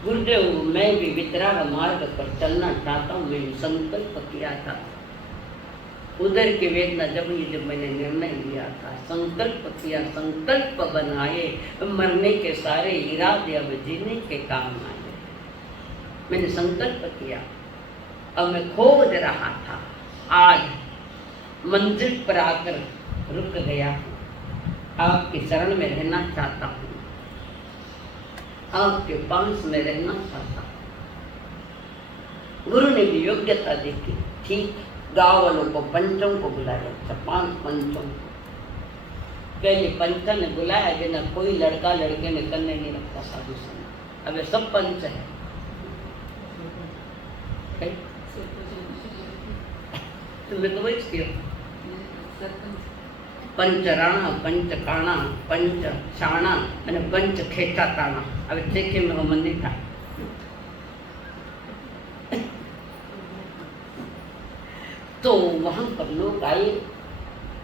गुरुदेव, मैं भी वितराग मार्ग पर चलना चाहता हूँ, मैंने संकल्प किया था। उधर की वेदना जब मैंने निर्णय लिया था, संकल्प किया, संकल्प बनाए, मरने के सारे इरादे अब जीने के काम आए। मैंने संकल्प किया, अब मैं खोज रहा था, आज मंजिल पर आकर रुक गया हूँ। आपके शरण में रहना चाहता हूँ, आपके पास में रहना चाहता हूँ। गुरु ने भी योग्यता देखी। ठीक, गाँव वालों को, पंचों को बुलाया, 5 पंचों को। पहले पंच ने बुलाया, जिन्हें कोई लड़का लड़के ने करने नहीं रखता साधु संत। अब सब पंच है। तुम्हें तो वही પંચરાણા પંચકાણા પંચ શાણા અને પંચ ખેતા તાણા. હવે ચેકે મેં મંદિર था तो वहां पर लोग आए.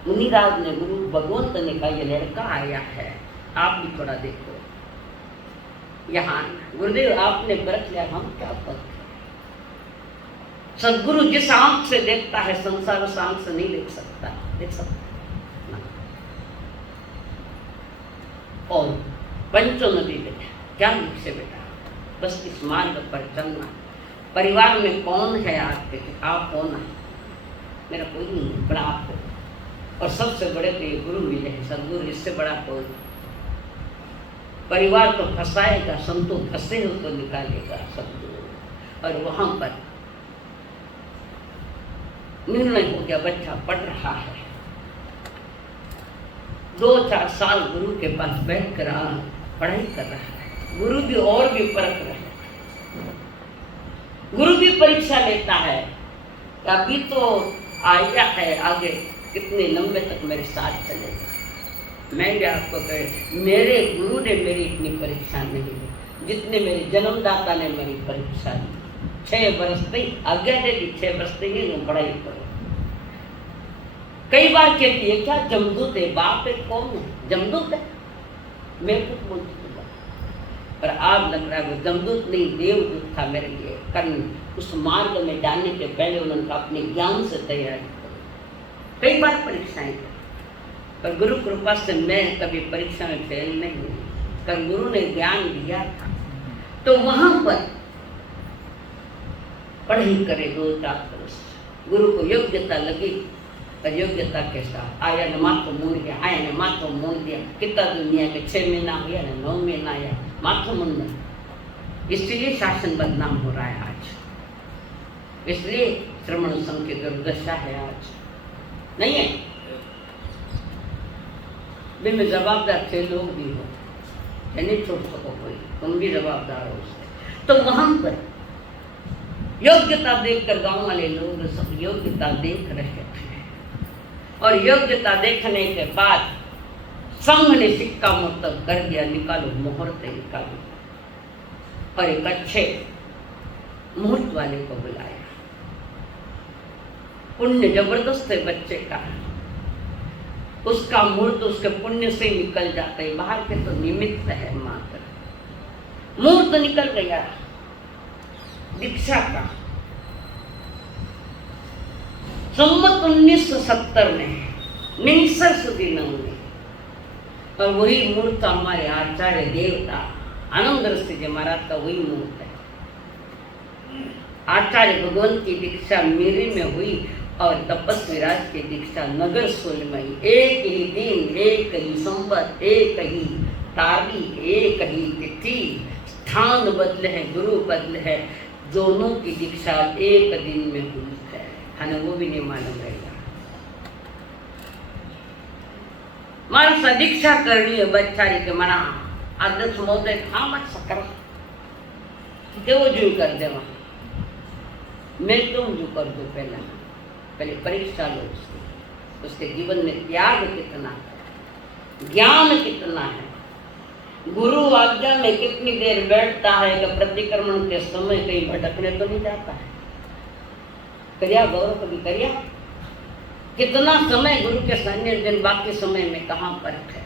मुनिराज ने गुरु भगवंत ने कहा ये लड़का आया है, आप भी थोड़ा देखो. यहाँ गुरुदेव आपने व्रत लिया, हम क्या कर. सदगुरु जिस आंख से देखता है संसार उस आंख से नहीं देख सकता ना. और पंचो नदी बेटा क्या लिख से बेटा, बस इस मार्ग पर चलना. परिवार में कौन है आपके, आप हो ना, मेरा कोई नहीं है, बड़ा आप हो. और सबसे बड़े तो ये गुरु मिले हैं, सदगुरु, इससे बड़ा कोई. परिवार तो फंसाएगा, संतो फंसे हो तो निकालेगा सदगुरु. और वहां पर निर्णय हो गया, बच्चा पढ़ रहा है. 2-4 साल गुरु के पास बैठ कर पढ़ाई कर रहा है. गुरु भी और भी परख रहे हैं. गुरु भी परीक्षा लेता है. अभी तो आया है, आगे कितने लंबे तक मेरे साथ चलेगा. मैं भी आपको कह, मेरे गुरु ने मेरी इतनी परीक्षा नहीं ली जितने मेरे जन्मदाता ने मेरी परीक्षा ली. 6 वर्ष तक आज्ञा दे दी, 6 वर्ष तक ही पढ़ाई करो. कई बार कहती है क्या जमदूत है, बाप है, कौन है जमदूत है, मैं कुछ बोलती हूँ. पर आप लग रहा है जमदूत नहीं, देवदूत था मेरे लिए. कारण उस मार्ग में जाने के पहले उन्होंने अपने ज्ञान से तैयारी करी. कई बार परीक्षाएं की, पर गुरु कृपा से मैं कभी परीक्षा में फेल नहीं हुई. कारण गुरु ने ज्ञान दिया था. तो वहां पर पढ़ाई करे 2-4 वर्ष. गुरु को योग्यता लगी, और योग्यता के साथ आया ने माथो मूंड गया, आया ने माथो मूंड दिया. कितना दुनिया के 6 महीना हुआ ने 9 महीना आया माथो मूंड. इसलिए शासन बदनाम हो रहा है आज, इसलिए श्रमण संघ की दुर्दशा है आज. नहीं है भी मैं जवाबदार थे, लोग भी हो, नहीं छोड़ सको कोई, तुम भी जवाबदार हो उससे. तो वहां पर योग्यता देखकर गांव वाले लोग सब योग्यता देख रहे थे. और योग्यता देखने के बाद संघ ने सिक्का मुर्तब कर दिया, निकालो मुहूर्त निकालो. और एक अच्छे मुहूर्त वाले को बुलाया. पुण्य जबरदस्त है बच्चे का, उसका मुहूर्त उसके पुण्य से निकल जाता है, बाहर के तो निमित्त है मात्र. मुहूर्त निकल गया दीक्षा का. संवत 1970 में 69 दिनों में. और वही मुहूर्त हमारे आचार्य देवता आनंद रस जी महाराज का वही मुहूर्त है. आचार्य भगवंत की दीक्षा मेरे में हुई और तपस्वी राज की दीक्षा नगर सोल में हुई. एक ही दिन, एक ही संवत, एक ही तारीख, एक ही तिथि. स्थान बदले है, गुरु बदले है, दोनों की दीक्षा एक दिन में हुई है. हमें वो भी नहीं मालूम रहेगा. मारा दीक्षा करनी है बच्चारी के मना अध्यक्ष महोदय हाँ मत सकरा देवो जो कर देवा. मैं तुम जो कर दो, पहले परीक्षा लो उसके जीवन में त्याग कितना है, ज्ञान कितना है, गुरु आज्ञा में कितनी देर बैठता है कि प्रतिक्रमण के समय कहीं भटकने तो नहीं जाता है. करिया गौरव कभी करिया, कितना समय गुरु के सानिध्य, बाकी समय में कहाँ फर्क है.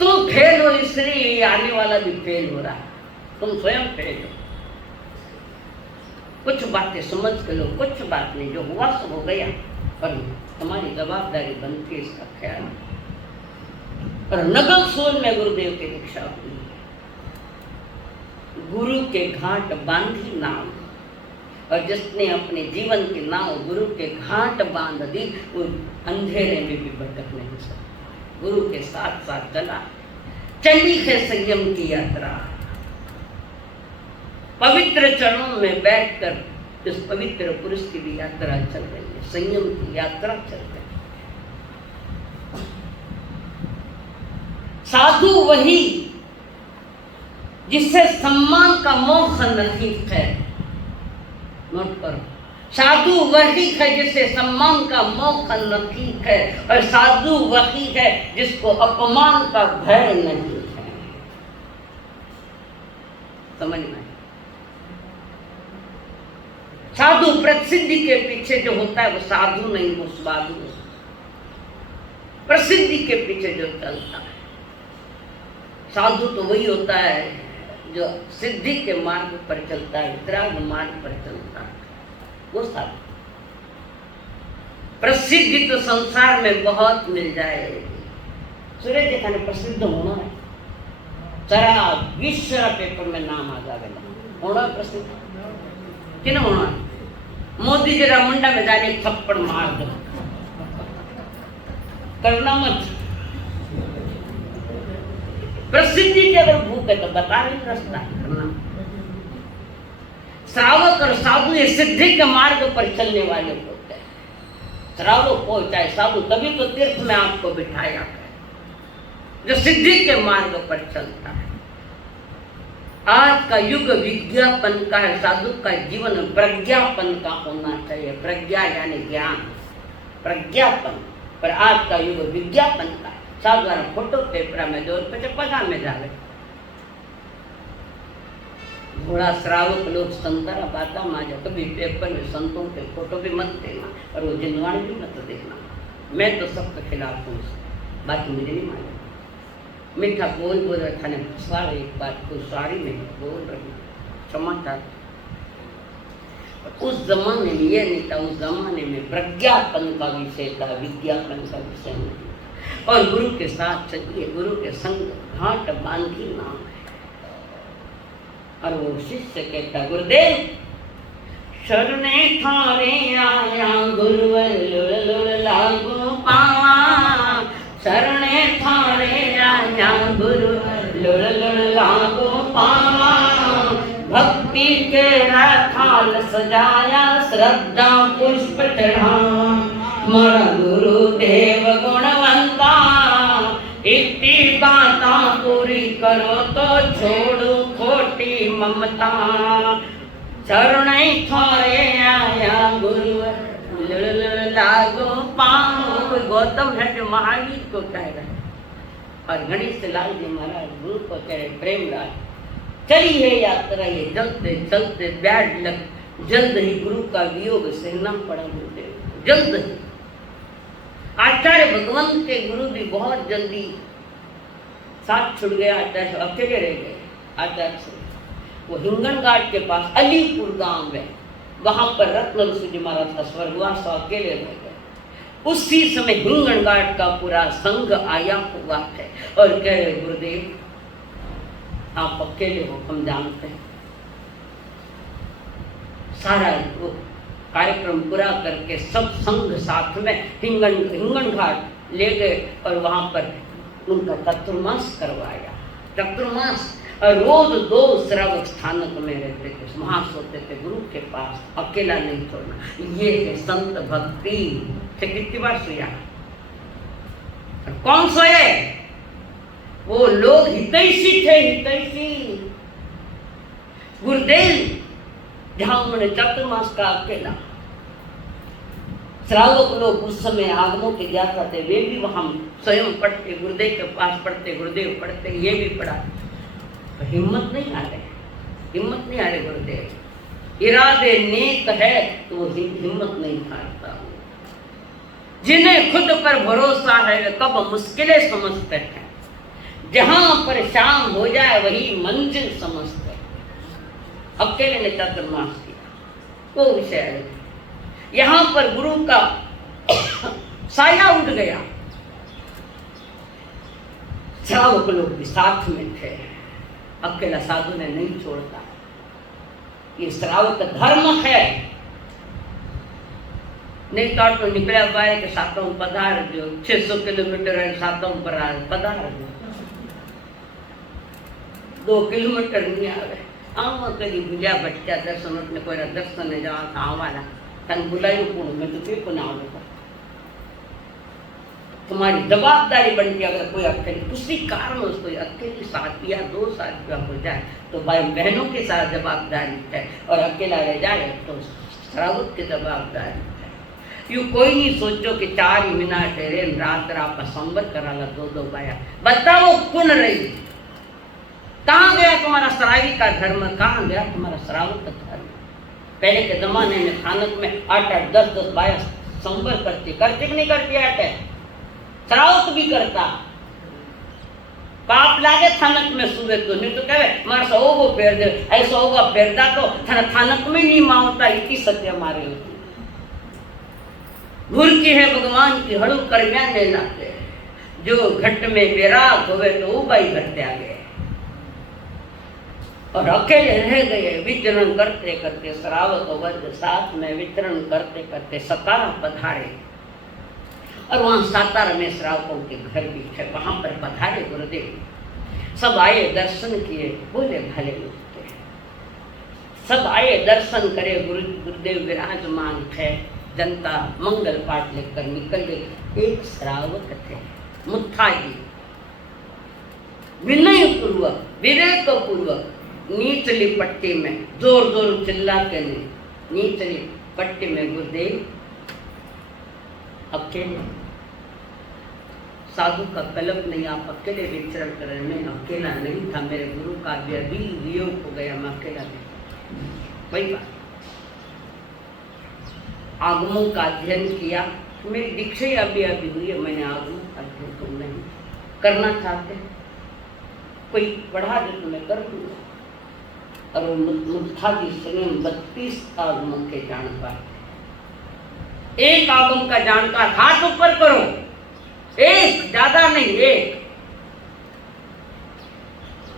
तुम फेल हो इसलिए ये आने वाला भी फेल हो रहा है, तुम स्वयं फेल हो. कुछ बातें समझ के लो, कुछ बात नहीं, जो हुआ सब हो गया, पर तुम्हारी जवाबदारी बनती है इसका ख्याल. पर नगर सोल में गुरुदेव की दीक्षा हुई. गुरु के घाट बांधी नाव, और जिसने अपने जीवन की नाव गुरु के घाट बांध दी वो अंधेरे में भी भटक नहीं सकता. गुरु के साथ साथ चला, चली है संयम की यात्रा. पवित्र चरणों में बैठकर इस पवित्र पुरुष की भी यात्रा चल रही है, संयम की यात्रा चल रही है. साधु वही जिससे सम्मान का मोह नसीब है. नोट करो, साधु वही है जिसे सम्मान का मौका नसीब है, और साधु वही है जिसको अपमान का भय नहीं है। समझ में? साधु प्रसिद्धि के पीछे जो होता है वो साधु नहीं, वो साधु है। प्रसिद्धि के पीछे जो चलता है, साधु तो वही होता है जो सिद्धि के मार्ग पर चलता है, वितराग मार्ग पर चलता है, वो साधु। प्रसिद्धि तो संसार में बहुत मिल जाएगी। सूर्य देखा ने प्रसिद्ध होना है, सारा विश्व पेपर में नाम आ जाएगा, होना प्रसिद्ध कि ना होना। मोदी जरा मुंडा में जाने थप्पड़ मार दो, करना मत। प्रसिद्धि की अगर भूख है तो बता नहीं रास्ता करना। श्रावक और साधु ये सिद्धि के मार्ग पर चलने वाले होते हैं। श्रावक हो चाहे साधु, तभी तो तीर्थ में आपको बिठाया है, जो सिद्धि के मार्ग पर चलता है। आज का युग विज्ञापन का है, साधु का जीवन प्रज्ञापन का होना चाहिए। प्रज्ञा यानी ज्ञान, प्रज्ञापन। पर आज का युग विज्ञापन का है। साधारण फोटो पेपर में जो पगा में जावे घोड़ा श्रावक लोग संतरा बाता माजा, कभी पेपर में संतों के फोटो भी मत देना और वो जिनवाणी भी मत देखना। मैं तो सबके खिलाफ हूँ, बाकी मुझे नहीं मालूम। मीठा बोल रहा था ने सारे एक बात को सारी नहीं बोल रही, समाचार। उस जमाने में ये नहीं था, उस जमाने में प्रज्ञापन का विषय था, विज्ञापन का विषय नहीं। और गुरु के साथ चलिए, गुरु के संग घाट बांधी नाम है। और वो शिष्य कहता, गुरुदेव शरणे थारे आया, गुरुवर लागो पावा। शरणे थारे आया, गुरुवर लागो पावा। भक्ति के थाल सजाया, श्रद्धा पुष्प चढ़ा। मर गुरुदेव गुणवंता, इतनी बाता पूरी करो तो छोड़ो खोटी ममता। शरणे थारे आया, गुरुवर लागो पाओ। गौतम है जो महावीर को कह रहे हैं, और गणेश लाल जी महाराज गुरु को कह रहे प्रेम लाल, चली है यात्रा ये चलते चलते बैड लग, जल्द ही गुरु का वियोग सहना पड़ा गुरुदेव, जल्द ही। आचार्य भगवंत के गुरु भी बहुत जल्दी साथ छुड़ गया, आचार्य अकेले रह गए। आचार्य से वो हिंगन घाट के पास अलीपुर गांव है, वहां पर रत्न ऋषि जी महाराज का स्वर्गवास, अकेले रह गए। उसी समय हिंगन घाट का पूरा संघ आया हुआ है और कह रहे गुरुदेव आप अकेले हो, हम जानते हैं। सारा वो कार्यक्रम पूरा करके सब संघ साथ में हिंगन घाट ले गए और वहां पर उनका चतुर्मास करवाया। चतुर्मास, और रोज 2 श्रावक स्थानक में रहते थे, वहां सोते थे गुरु के पास, अकेला नहीं छोड़ना। ये है संत भक्ति। कितनी बार सोया, कौन सोए? वो लोग हितैषी थे, हितैषी। गुरुदेव जहां उन्होंने चतुर्मास का अकेला, श्रावक लोग उस समय आगमों के ज्ञाता थे, वे भी वहां स्वयं पढ़ते, गुरुदेव के पास पढ़ते, गुरुदेव पढ़ते, ये भी पढ़ा। तो हिम्मत नहीं आ रहे, हिम्मत नहीं आ रहे गुरुदेव। इरादे नेक है तो वो हिम्मत नहीं हारता। जिन्हें खुद पर भरोसा है वे कब मुश्किलें समझते हैं, जहां पर शाम हो जाए वही मंजिल समझते हैं। अकेले ने चतुर्मास किया, वो विषय है। यहां पर गुरु का साया उठ गया, श्रावक लोग भी साथ में थे, अकेला साधु ने नहीं छोड़ता। ये श्रावक धर्म है। नहीं तो निकला पाए कि सातों पधार जो 600 किलोमीटर है, सातों पर पधार जो 2 किलोमीटर नहीं आ रहे। आम कभी भूलिया भटका दर्शन ने कोई दर्शन ने जावा था आवाला तन बुलायो कौन, मैं तो क्यों ना आऊंगा। तुम्हारी जवाबदारी बनती है, अगर कोई अकेले किसी कारण उसको अकेली साथी या 2 साथियां हो जाए तो भाई बहनों के साथ जवाबदारी है, और अकेला रह जाए तो श्रावक की जवाबदारी है। यू कोई नहीं सोचो कि 4 महीना तेरे रात रात संबर कराला 2 बाया बताओ कौन रही। कहाँ गया तुम्हारा श्रावी का धर्म, कहाँ गया तुम्हारा श्रावक का धर्म। पहले के जमाने में खानक में 8-8 10-10 बाया संबर करती कि नहीं करती। 8 श्रावक भी करता। पाप लागे थानक में सुबह तो नहीं तो कहे मार सौगो फेर दे, ऐसा होगा फेरदा तो थानक में नहीं मावता। इतनी सत्य मारे होती घुर की है भगवान की हड़ू कर ने नाते, जो घट में बेराग होवे तो उबाई घटते आ गए और अकेले रह गए। विचरण करते करते श्रावक वर्ग साथ में विचरण करते करते सतारा पधारे और वहां सातारा में श्रावकों के घर भी है। वहां पर पधारे गुरुदेव। सब आए दर्शन किए, बोले भले मुझते। सब आए दर्शन करे, गुरुदेव विराजमान थे। जनता मंगल पाठ लेकर निकल गई। एक श्रावक थे मुत्था जी, विनय पूर्वक विवेक पूर्वक नीचली पट्टी में जोर जोर चिल्लाते नहीं, नीचली पट्टी में गुरुदेव अकेले। साधु का कलप नहीं, आप अकेले विचरण कर रहे। मैं अकेला नहीं था, मेरे गुरु का भी अभी वियोग हो गया, मैं अकेला नहीं। वही बात आगमों का अध्ययन किया। मेरी दीक्षा अभी अभी हुई है, मैंने आगमों का अध्ययन तुम नहीं करना चाहते, कोई पढ़ा दे तो मैं कर दूंगा। और मुत्था जी से 32 आगमों के जानकार, एक आगम का जानकार हाथ ऊपर करो, एक, ज्यादा नहीं, एक।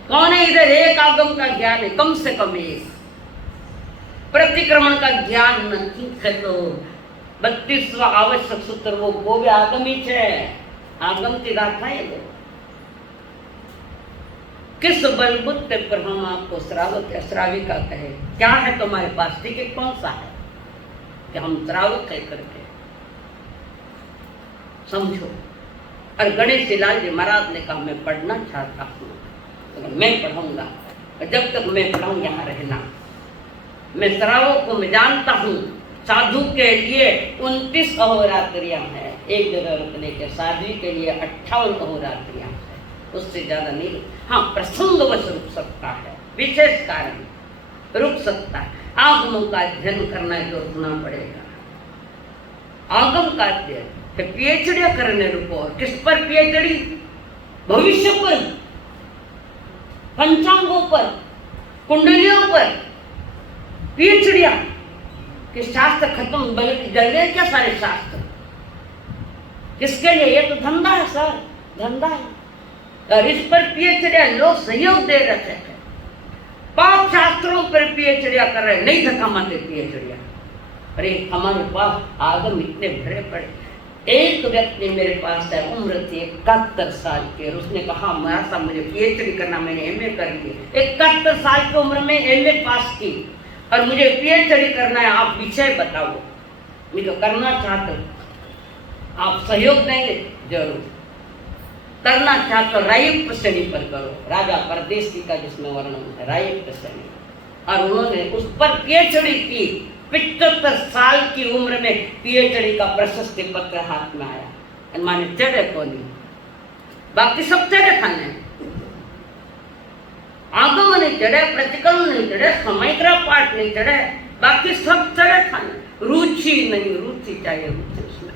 कौन है इधर? एक आगम का ज्ञान है, कम से कम एक। प्रतिक्रमण का ज्ञान नहीं है तो 32वां आवश्यक सूत्र वो भी आगम ही है। आगम की गाथा है वो। किस बलबुते पर हम आपको श्रावक या श्राविका कहे? क्या है तुम्हारे पास? टिकट कौन सा है कि हम श्रावक है करके समझो। और गणेश लाल जी महाराज ने कहा मैं पढ़ना चाहता हूँ, तो मैं पढ़ूंगा, जब तक मैं पढ़ूँ यहाँ रहना। मैं श्रावक को मैं जानता हूँ। साधु के लिए 29 अहोरात्रियां हैं, एक जगह रुकने के। साध्वी के लिए 58 अहोरात्रियां हैं, उससे ज्यादा नहीं। हाँ, प्रसंगवश रुक सकता है, विशेष कारण रुक सकता है। आगमों का अध्ययन करना है तो रुकना पड़ेगा। आगम का अध्ययन पीएचडी करने रुको। किस पर पीएचडी? भविष्य पर, पंचांगों पर, कुंडलियों पर पीएचडियां कि शास्त्र खत्म, बल्कि जल गए क्या सारे शास्त्र? किसके लिए? ये तो धंधा है सर, धंधा है। और इस पर पीएचडियां लोग सहयोग दे रहे हैं। पाप शास्त्रों पर पीएचडियां कर रहे, नहीं धक्का मारते पीएचडियां। अरे हमारे पास आगम इतने भरे पड़े। एक व्यक्ति मेरे पास है, उम्र थी 71 साल की, और उसने कहा महाराज मुझे पीएचडी करना, मैंने एमए कर ली। 71 साल की उम्र में एमए पास की और मुझे पीएचडी करना है, आप विषय बताओ। मैं तो करना चाहता हूँ, आप सहयोग देंगे? जरूर। करना चाहते हो रायुक्त श्रेणी पर करो, राजा परदेशी का जिसमें वर्णन है रायुक्त श्रेणी। और उन्होंने उस पर पीएचडी की। 75 साल की उम्र में पीएचडी का प्रशस्ति पत्र हाथ में आया। माने चढ़े को नहीं, बाकी सब चढ़े खाने। आगम नहीं चढ़े, प्रतिक्रमण नहीं चढ़े, समयग्रह पाठ नहीं चढ़े, बाकी सब चढ़े खाने। रुचि नहीं, रुचि चाहिए रुचि उसमें।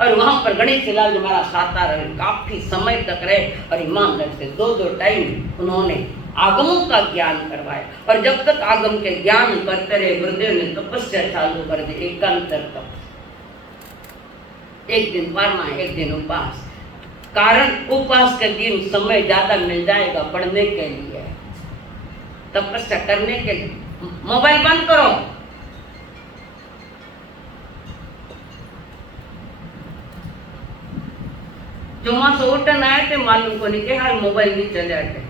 और वहां पर गणेश लाल जी हमारा सातारा काफी समय तक रहे और ईमानदार से 2-2 टाइम उन्होंने आगमों का ज्ञान करवाया। और जब तक आगम के ज्ञान करते रहे, गुरुदेव ने तपस्या चालू कर दी, एकांतर तप। एक दिन पढ़ना, एक दिन उपास। कारण उपास के दिन समय ज्यादा मिल जाएगा पढ़ने के लिए, तपस्या करने के लिए। मोबाइल बंद करो। चुमा से उठन आए थे, मालूम को नहीं कि हर मोबाइल नहीं चले आते।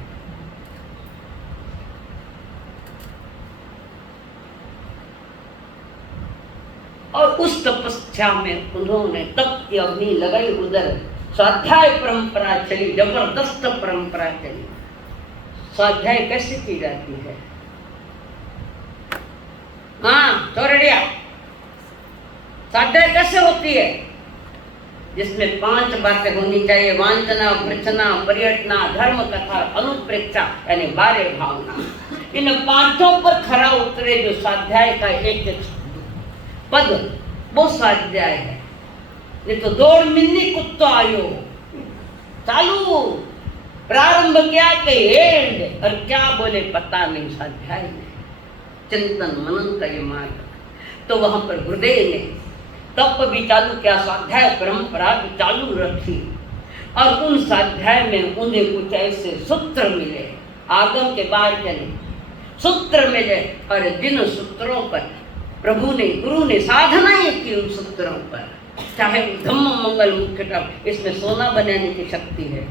और उस तपस्या में उन्होंने तप की अग्नि लगाई। उधर स्वाध्याय परंपरा चली, जबरदस्त परंपरा चली। स्वाध्याय कैसे की जाती है? हाँ, छोड़िया स्वाध्याय कैसे होती है? जिसमें 5 बातें होनी चाहिए: वांछना, प्रचना, पर्यटना, धर्म कथा, अनुप्रेक्षा, यानी 12 भावना। इन 5 पर खरा उतरे जो स्वाध्याय का एक पद, वो स्वाध्याय है। नहीं तो दौड़ मिलनी कुत्तो आयो, चालू प्रारंभ क्या के एंड, और क्या बोले पता नहीं। स्वाध्याय में चिंतन मनन का ये मार्ग। तो वहां पर गुरुदेव ने तप भी चालू किया, स्वाध्याय परंपरा भी चालू रखी, और उन स्वाध्याय में उन्हें कुछ ऐसे सूत्र मिले, आगम के बाहर चले सूत्र मिले, और जिन सूत्रों पर प्रभु ने, गुरु ने साधनाएं की, उन सूत्रों पर, चाहे धम्म मंगल मुख्य तप, इसमें सोना बनाने की शक्ति है,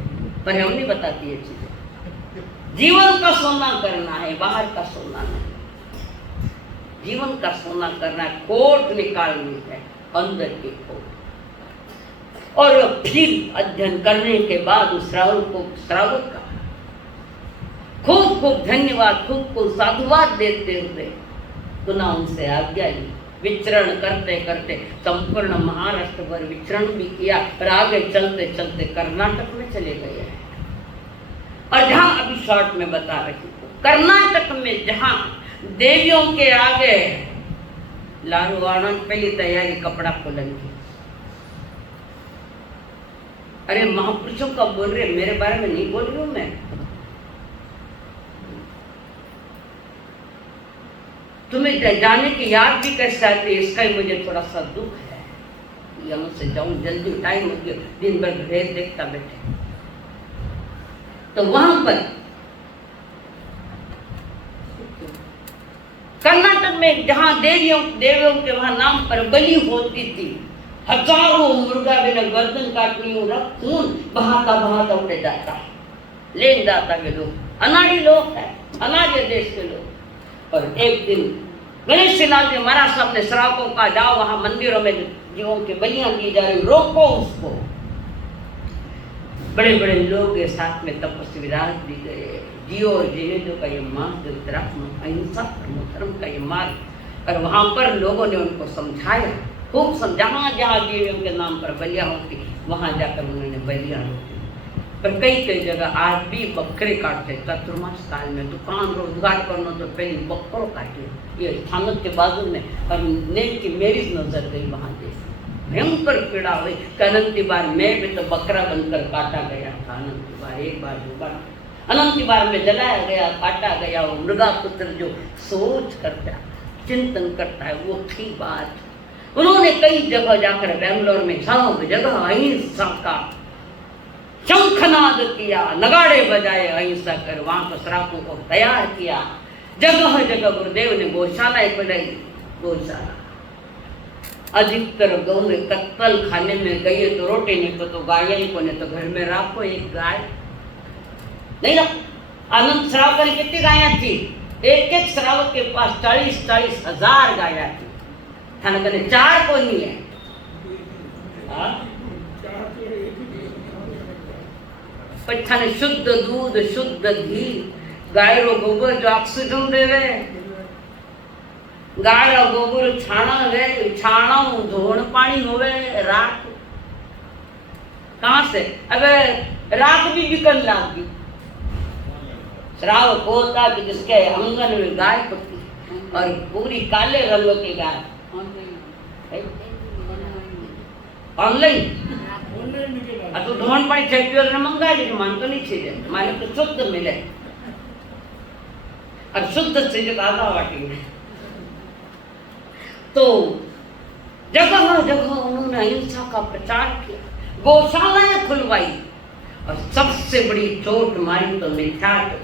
पर हम नहीं बताती है चीजें। जीवन का सोना करना है, बाहर का सोना नहीं। जीवन का सोना करना है, खोट निकालनी है, अंदर की खोट। और फिर अध्ययन करने के बाद उस श्रावक का खूब खूब धन्यवाद, खूब खूब साधुवाद देते हुए पुनः उनसे आज्ञा ली। विचरण करते करते संपूर्ण महाराष्ट्र भर विचरण भी किया, और आगे चलते चलते कर्नाटक में चले गए। और जहां अभी शॉर्ट में बता रही हूँ, कर्नाटक में जहां देवियों के आगे लारू आनंद पहली तैयारी कपड़ा खोलन की। अरे महापुरुषों का बोल रहे, मेरे बारे में नहीं बोल रही हूं मैं। तुम्हें जाने की याद भी कैसे आती है, इसका ही मुझे थोड़ा सा दुख है। यहाँ से जाऊं जल्दी, टाइम हो गया, दिन भर ढेर देखता बैठे। तो वहां पर कर्नाटक में जहां देवियों के वहां नाम पर बलि होती थी, हजारों मुर्गा बिना गर्दन काटनी, खून बहाता बहाता उठे जाता, ले जाता के लोग, अनाड़ी लोग है, अनार्य देश के लोग। और एक दिन गणेश लाल जी महाराज साहब ने श्रावकों का, जाओ वहां मंदिरों में जीवों की बलियां की जा रही, रोको उसको। बड़े बड़े लोग के साथ में तपस्वी विराज दी गए, जियो और जिनेजो का ये मार्ग, अहिंसा धर्म का ये मार्ग। और वहां पर लोगों ने उनको समझाया, खूब जहाँ जहाँ जीवों के नाम पर बलियां होती, वहां जाकर उन्होंने बलियां होती। पर कई जगह आज भी बकरे काटते, चतुर्मास काल में दुकान रोजगार करना तो पहले बकरों काटे, ये स्थानक के बाजू में। और नेक की मेरी नजर गई वहां देखी, भयंकर पीड़ा हुई। अनंती बार मैं भी तो बकरा बनकर काटा गया था, अनंती बार, एक बार, 2 बार, अनंती बार में जलाया गया, काटा गया। वो मृगा पुत्र जो सोच करता, चिंतन करता है, वो थी बात। उन्होंने कई जगह जाकर, बेंगलोर में सब जगह अहिंसा का शंखनाद किया, नगाड़े बजाए अहिंसा कर, वहां पर श्रावकों को तैयार किया। जगह जगह गुरुदेव ने गौशालाएं बनाई, गौशाला। अधिकतर गौ में कत्तल खाने में गई तो रोटी नहीं तो गाय को, नहीं तो घर में रखो एक गाय नहीं रख। आनंद श्रावक की कितनी गायें थी? एक श्रावक के पास 40-40 हजार गायें थी। थाना कने 4 को नहीं है। पर शुद्ध दूध, शुद्ध घी, गाय रो गोबर जो ऑक्सीजन देवे, गाय रो गोबर छाणा वे, छाणा धोण पानी होवे, राख कहां से? अबे राख भी बिकन लाग गई। श्रावक होता कि जिसके आंगन में गाय पकती, और पूरी काले रंग की गाय। ऑनलाइन तो धोन पानी छेपियों ने मंगा ली, मान तो नहीं छीजे, माने तो शुद्ध मिले, और शुद्ध चीज आधा वाटी में। तो जगह जगह उन्होंने अहिंसा का प्रचार किया, गौशालाएं खुलवाई, और सबसे बड़ी चोट मारी तो मिथ्यात्व।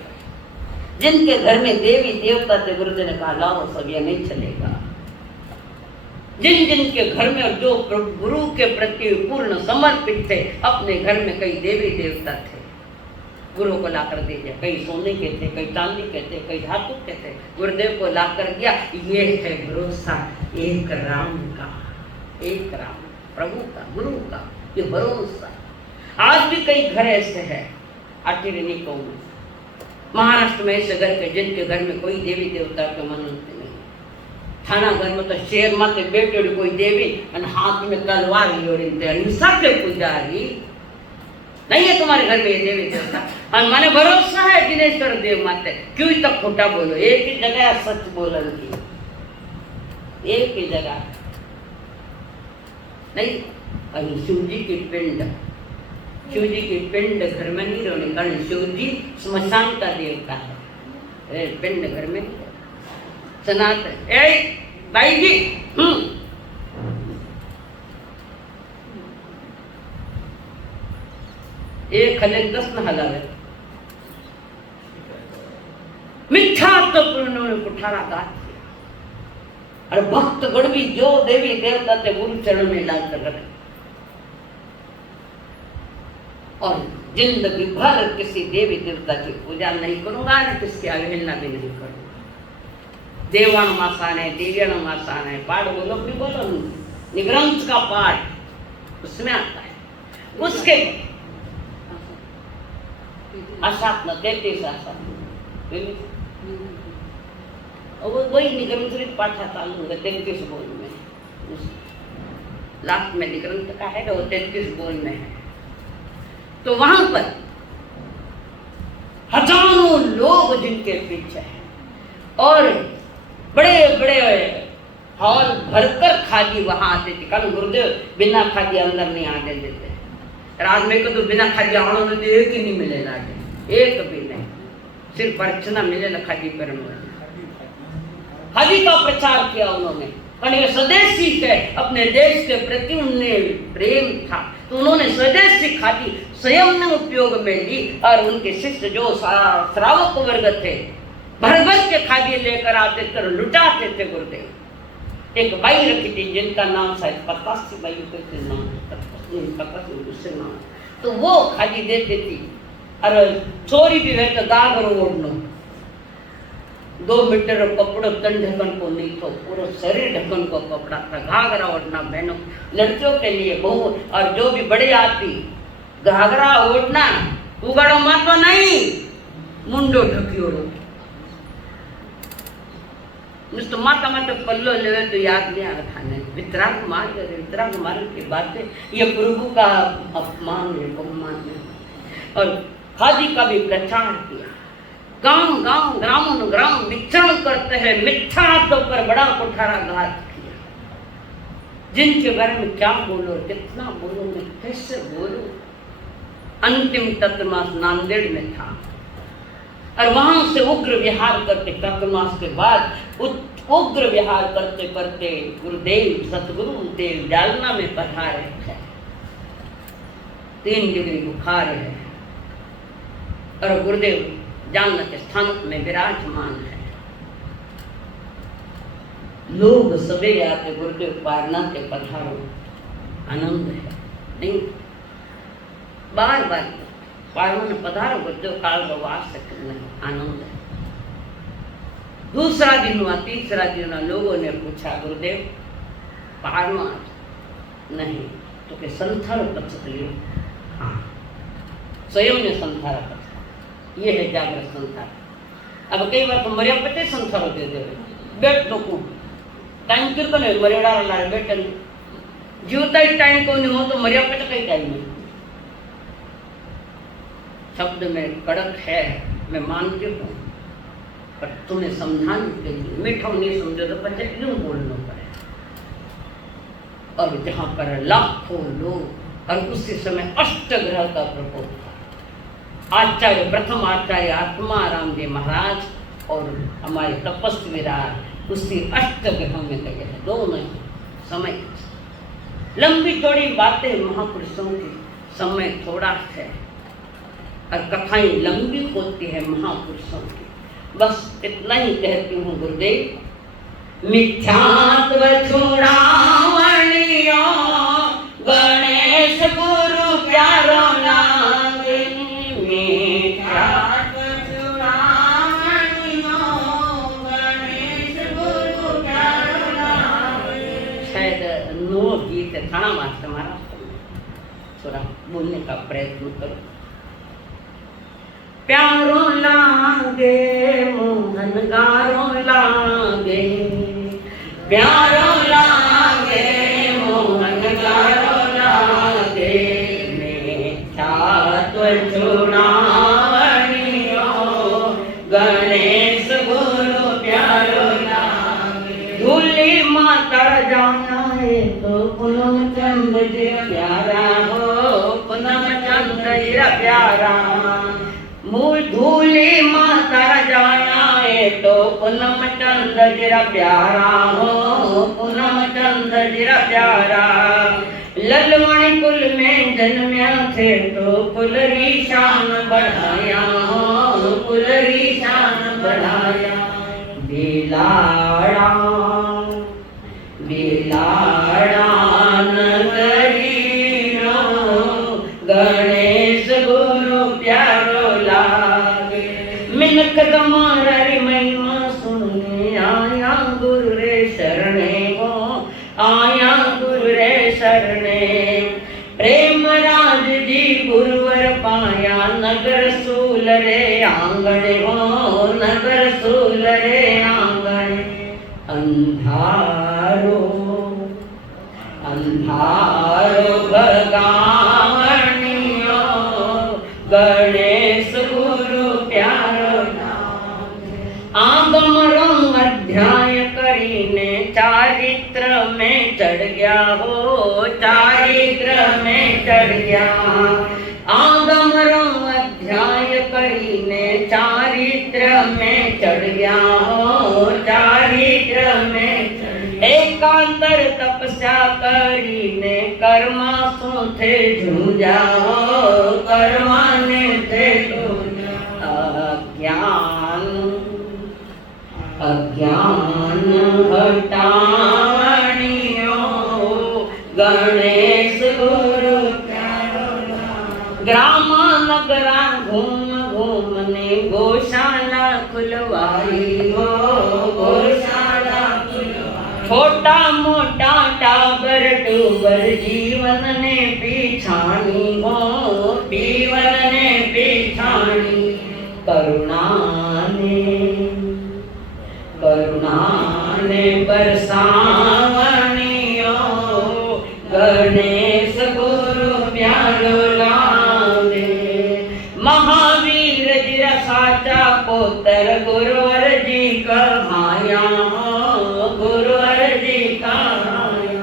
जिनके घर में देवी देवता थे, गुरुदेव ने कहा लाओ सब, ये नहीं चलेगा। जिन जिनके घर में, और जो गुरु के प्रति पूर्ण समर्पित थे, अपने घर में कई देवी देवता थे, गुरु को लाकर दे दिया। कई सोने के थे, कई चांदी के थे, कई धातु के थे, गुरुदेव को लाकर दिया। ये है भरोसा एक राम का, एक राम, प्रभु का, गुरु का, ये भरोसा। आज भी कई घर ऐसे है, आटिरनी को महाराष्ट्र में ऐसे घर के जिनके घर में कोई देवी देवता के मनते नहीं, थाना घर में तो शेर माते बैठे कोई देवी और हाथ में तलवार जोड़ी हिंसा के पुजारी नहीं है तुम्हारे घर में ये देवी देवता। और माने भरोसा है जिनेश्वर देव माते, क्यों तक खोटा बोलो, एक ही जगह सच बोलन की, एक ही जगह नहीं। और शिव जी की पिंड, शिव जी की पिंड घर में नहीं रहने, कारण शिव जी स्मशान का देवता है, पिंड घर में नहीं। सनातन ए भाई जी एक खले 10 न हलावे मिथ्या तो उन्होंने कुठारा गात किया। और भक्त गण भी जो देवी देवता थे गुरु चरण में लाकर रखे और जिंदगी भर किसी देवी देवता की पूजा नहीं करूंगा ना किसकी अवहेलना भी नहीं करूंगा। देवाण मासाने देव्याण मासाने पाठ बोलो भी बोलो, निग्रंथ का पाठ उसमें आता है। उसके आशात न 33 आशा वही निग्रंथ पाठा चालू होगा 33 बोल में, लास्ट में निग्रंथ का है वो 33 बोल में है। तो वहां पर हजारों लोग जिनके पीछे हैं और बड़े बड़े हॉल भरकर खादी वहां आते थे। कल गुरुदेव बिना खादी अंदर नहीं आने देते, रात में को तो बिना खादी आने देते, एक ही नहीं मिलेगा, एक भी नहीं, सिर्फ अर्चना मिलेगा खादी पर। खादी का प्रचार किया उन्होंने, ये स्वदेशी थे, अपने देश के प्रति उन्हें प्रेम था तो उन्होंने स्वदेशी खादी स्वयं ने उपयोग में ली। और उनके शिष्य जो श्रावक वर्ग थे भर भर के खादी लेकर आते थे, लुटाते थे गुरुदेव। एक बाई रखी थी जिनका नाम शायद पतासी बाई के नाम, दूसरे नाम, तो वो खादी देती थी। और चोरी भी रहे तो गागर ओढ़नो 2 मीटर कपड़ो तन ढकन को नहीं तो पूरा शरीर ढकन को कपड़ा था, घाघरा ओढ़ना बहनों लड़कियों के लिए बहुत। और जो भी बड़े आती घाघरा ओढ़ना उगाड़ो मातो नहीं, मुंडो ढकी ओढ़ो। तो माता माता पल्लो लेवे तो याद नहीं आ रहा था। वितराग मार्ग की बातें ये प्रभु का अपमान है, अपमान है। और खादी का भी प्रचार किया, गांव गांव ग्रामों ग्राम विचरण करते हैं, मिथ्यात्व पर बड़ा कुठारा घात किया। जिनके बारे में क्या बोलो, कितना बोलो, मैं कैसे बोलूं। अंतिम तत्वमास नांदेड़ में था और वहां से उग्र विहार करते, तत्वमास के बाद उग्र विहार करते करते गुरुदेव सतगुरु देव जालना में पधारे थे। 3 डिग्री बुखार है और गुरुदेव जालना के स्थान में विराजमान है। लोग सवेरे आते, गुरुदेव पारना के पधारो, आनंद है नहीं, बार बार पारों में पधारो गुरुदेव, काल वास नहीं, आनंद है। दूसरा दिन हुआ, तीसरा दिन हुआ, लोगों ने पूछा गुरुदेव पारना नहीं तो के संथार पक्ष लियो। हाँ, स्वयं ने संथारा पक्ष, ये है जागृत संथार। अब कई बार तो मरिया पते संथार होते दे बैठ तो को टाइम क्यों नहीं मरिया ला बैठ जीवता ही टाइम को नहीं हो तो मरिया पते कई टाइम में। शब्द में कड़क है, मैं मानती हूँ, पर तुम्हें समझाने के लिए मीठा नहीं समझो तो बच्चे क्यों बोलना पड़े। और जहाँ पर लाखों लोग और उसी समय अष्टग्रह का प्रकोप था। आचार्य प्रथम आचार्य आत्माराम जी महाराज और हमारे तपस्वी राज उसी अष्टग्रह में गए हैं, दोनों समय। लंबी चौड़ी बातें महापुरुषों की, समय थोड़ा है और कथाएं लंबी होती है महापुरुषों की। बस इतना ही कहती हूँ गुरुदेव। मिथ्यात्व छुड़ावणियो गणेश गुरु प्यारो लागे, मिथ्यात्व छुड़ावणियो गणेश गुरु प्यारो लागे। शायद 9 गीत थाना मास्टर महाराज थोड़ा बोलने का प्रयत्न करो। प्यारो लागे मोहन गारो लागे, प्यारो लागे मोहन गारो लागे मीठा तो चुनावणियो गणेश गुरु प्यारो लागे धूली माता जाना है तो पूनम चंद्र जी प्यारा हो पूनम चंद्र जी प्यारा मूल धूली माता जाना है तो पूनम चंद्र जी प्यारा हो पूनम चंद्र जी प्यारा ललमणि कुल में जन्म्या थे तो कुल री शान बढ़ाया हो कुल री शान बढ़ाया बिलाड़ा बिलाड़ा नगरीनो गणेश गुरु प्यारो लागे मिनक तुम्हारी महिमा सुनने आया गुरु रे शरणे हो आया गुरु रे शरणे प्रेम राज जी गुरुवर पाया नगर सूल रे आंगण हो नगर सूल रे आंगण अंधारो अंधारो भगावनियो गणेश गुरु प्यारो आगम रंग अध्याय करीने चारित्र में चढ़ गया हो चारित्र में चढ़ गया आगम रंग अध्याय करीने चारित्र में चढ़ गया हो चारित्र में एकांतर तपस्या करीने कर्मा सो थे झूझा हो कर्मा ने थे अज्ञान अज्ञान हटावनियो गणेश गुरु प्यारो ग्राम नगरा घूम घूमने गौशाला खुलवाई हो गौशाला छोटा मोटा टाबर टूबर जीवन ने पीछानी हो जीवन ने पीछानी करुणा ने बरसावनियो गणेश गुरु प्यारो लागे महावीर जी साचा पुत्र गुरुवर जी कहाया गुरुवर जी कहाया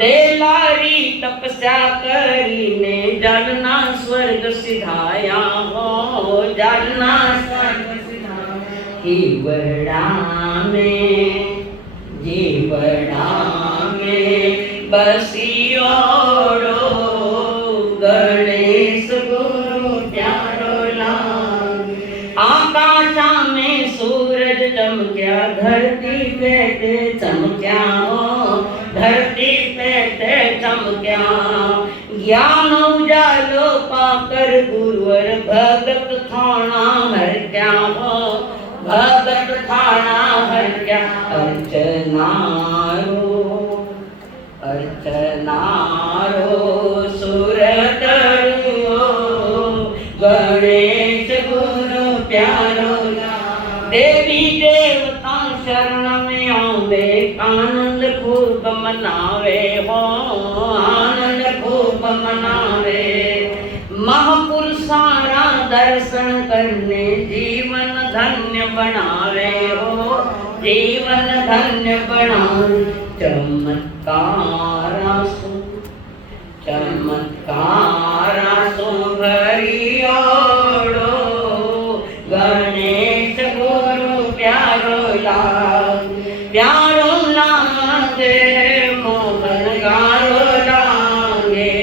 तेलारी तपस्या करीने जलना स्वर्ग सिधाया हो जलना स्वर्ग जीवड़ा में बसियोड़ो गणेश गुरु प्यारो लागे आकाशा में सूरज चमक्या धरती पे ते चमक्या हो धरती पे ते चमक्या ज्ञान उजालो पाकर गुरुवर भगत थाना हर क्या हो भगत थाना हर क्या अर्चनारो सुरतरुओ गणेश गुरु प्यारो देवी देवता शरण में आवे आनंद खूब मनावे हो आनंद खूब मनावे महापुरुषारा दर्शन करने जीवन धन्य बनावे हो जीवन धन्य बनावे चमत्कारा सो भरियोड़ो गणेश गुरु प्यारो लागे मोहन गारो लागे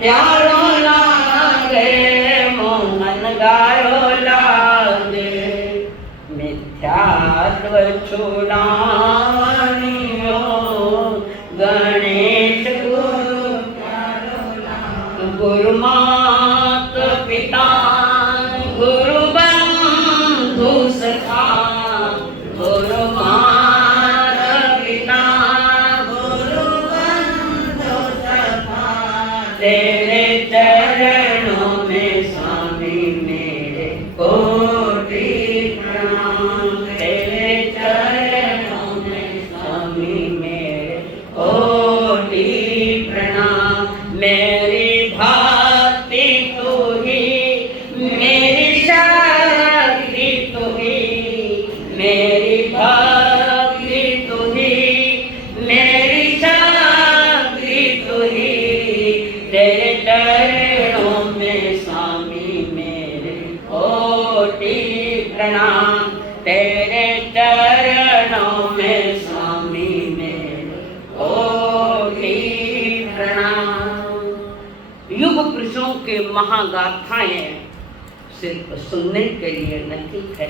प्यारो लागे मोहन गारो लागे मिथ्यात्व छुड़ावनियो गणेश गुरु प्यारो लागे गुरु मात पिता गुरु बंधु सखा गुरु मात पिता गुरु बंधु सखा तेरे चरणों में स्वामी मेरे कोटि प्रणाम तेरे चरणों में महागाथाएं सिर्फ सुनने के लिए नहीं है,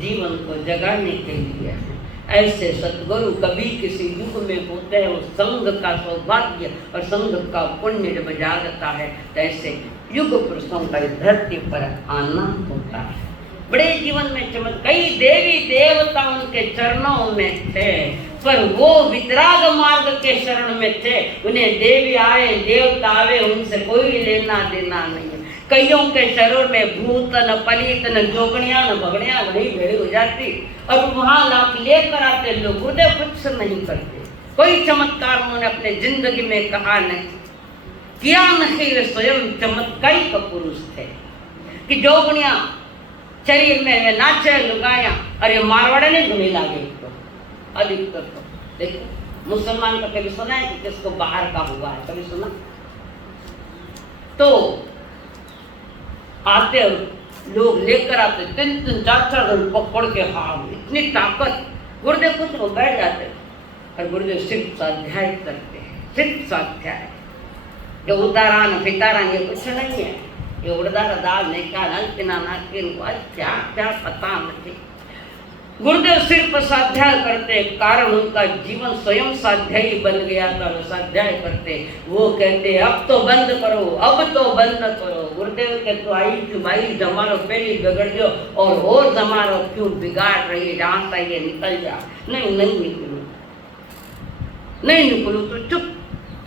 जीवन को जगाने के लिए है। ऐसे सतगुरु कभी किसी युग में होते हैं, वो संघ का सौभाग्य और संघ का पुण्य जब जागता है, तो ऐसे युग पुरुषों का धरती पर आना होता है। बड़े जीवन में चमक, कई देवी देवता उनके चरणों में थे, पर वो वितराग मार्ग के शरण में थे। उन्हें देवी आए देवता आवे, उनसे कोई लेना देना नहीं है। कईयों के शरीर में भूतन पलीतन जोगणियां न भगणियां वही भेड़ी हो जाती और वहां लाख लेकर आते लोग। गुरुदेव कुछ नहीं करते, कोई चमत्कार उन्होंने अपने जिंदगी में कहा नहीं, किया नहीं। वे स्वयं चमत्कारी का पुरुष थे कि जोगणियां शरीर में वे नाचे लुगाया। अरे मारवाड़े नहीं घूमे लागे तो अधिकतर तो देखो मुसलमान का कभी सुना है कि किसको बाहर का हुआ है, कभी सुना? तो आते लोग लेकर आते 3-3 4-4 दिन पकड़ के, हाँ इतनी ताकत। गुरुदेव कुछ वो बैठ जाते और गुरुदेव सिर्फ स्वाध्याय करते हैं, सिर्फ स्वाध्याय। जो उतारान फितारान ये कुछ नहीं है, ये उड़दार दाल नहीं क्या क्या क्या पता नहीं। गुरुदेव सिर्फ स्वाध्याय करते, कारण उनका जीवन स्वयं स्वाध्यायी बन गया था। वो स्वाध्याय करते, वो कहते अब तो बंद करो, अब तो बंद करो। गुरुदेव के तो आई क्यों भाई जमारो पहले बिगड़ गयो और जमारो क्यों बिगाड़ रही है, जहाँ से ये निकल जा। नहीं नहीं निकलू, नहीं निकलू तो चुप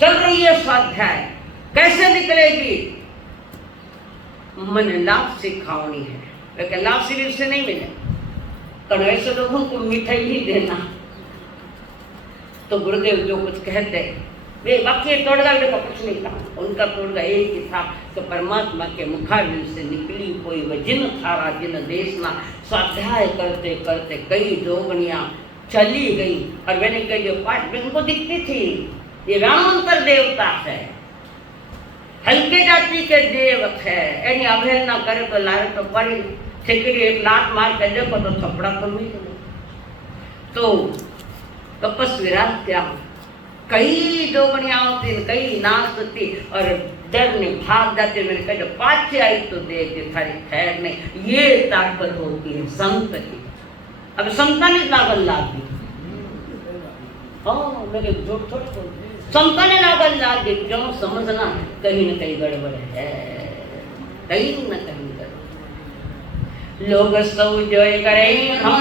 चल रही है स्वाध्याय, कैसे निकलेगी? मन लाभ सिखावनी है, लेकिन लाभ शरीर से नहीं मिले, तो ऐसे लोगों को मिठाई ही देना। तो गुरुदेव जो कुछ कहते वे बाकी तोड़गा का कुछ नहीं कहा, उनका तोड़गा एक ही था तो परमात्मा के मुखारविंद से निकली कोई वजिन थारा जिन देशना। स्वाध्याय करते करते कई जोगनियां चली गई और मैंने कही जो पाठ उनको दिखती थी ये रामांतर देवता है, हल्के जाति के देव है, यानी अवहेलना करे तो लारे तो पड़ी, ठिकरी एक लात मार के देखो तो थपड़ा तो मिल गया। तो तपस्वी क्या कई जोगनियां होती, कई नाश होती और डर ने भाग जाते। मैंने कहा जब पाछे आई तो देख थारी खैर में ये ताकत होती है संत की। अब संता ने लागल लाग दी, हाँ मेरे झूठ थोड़ी बोल, संता ने लागल लाग दी। क्यों? समझना कहीं न कहीं गड़बड़ है, कहीं न कहीं गड़बड़। लोग सौ जोय करे हम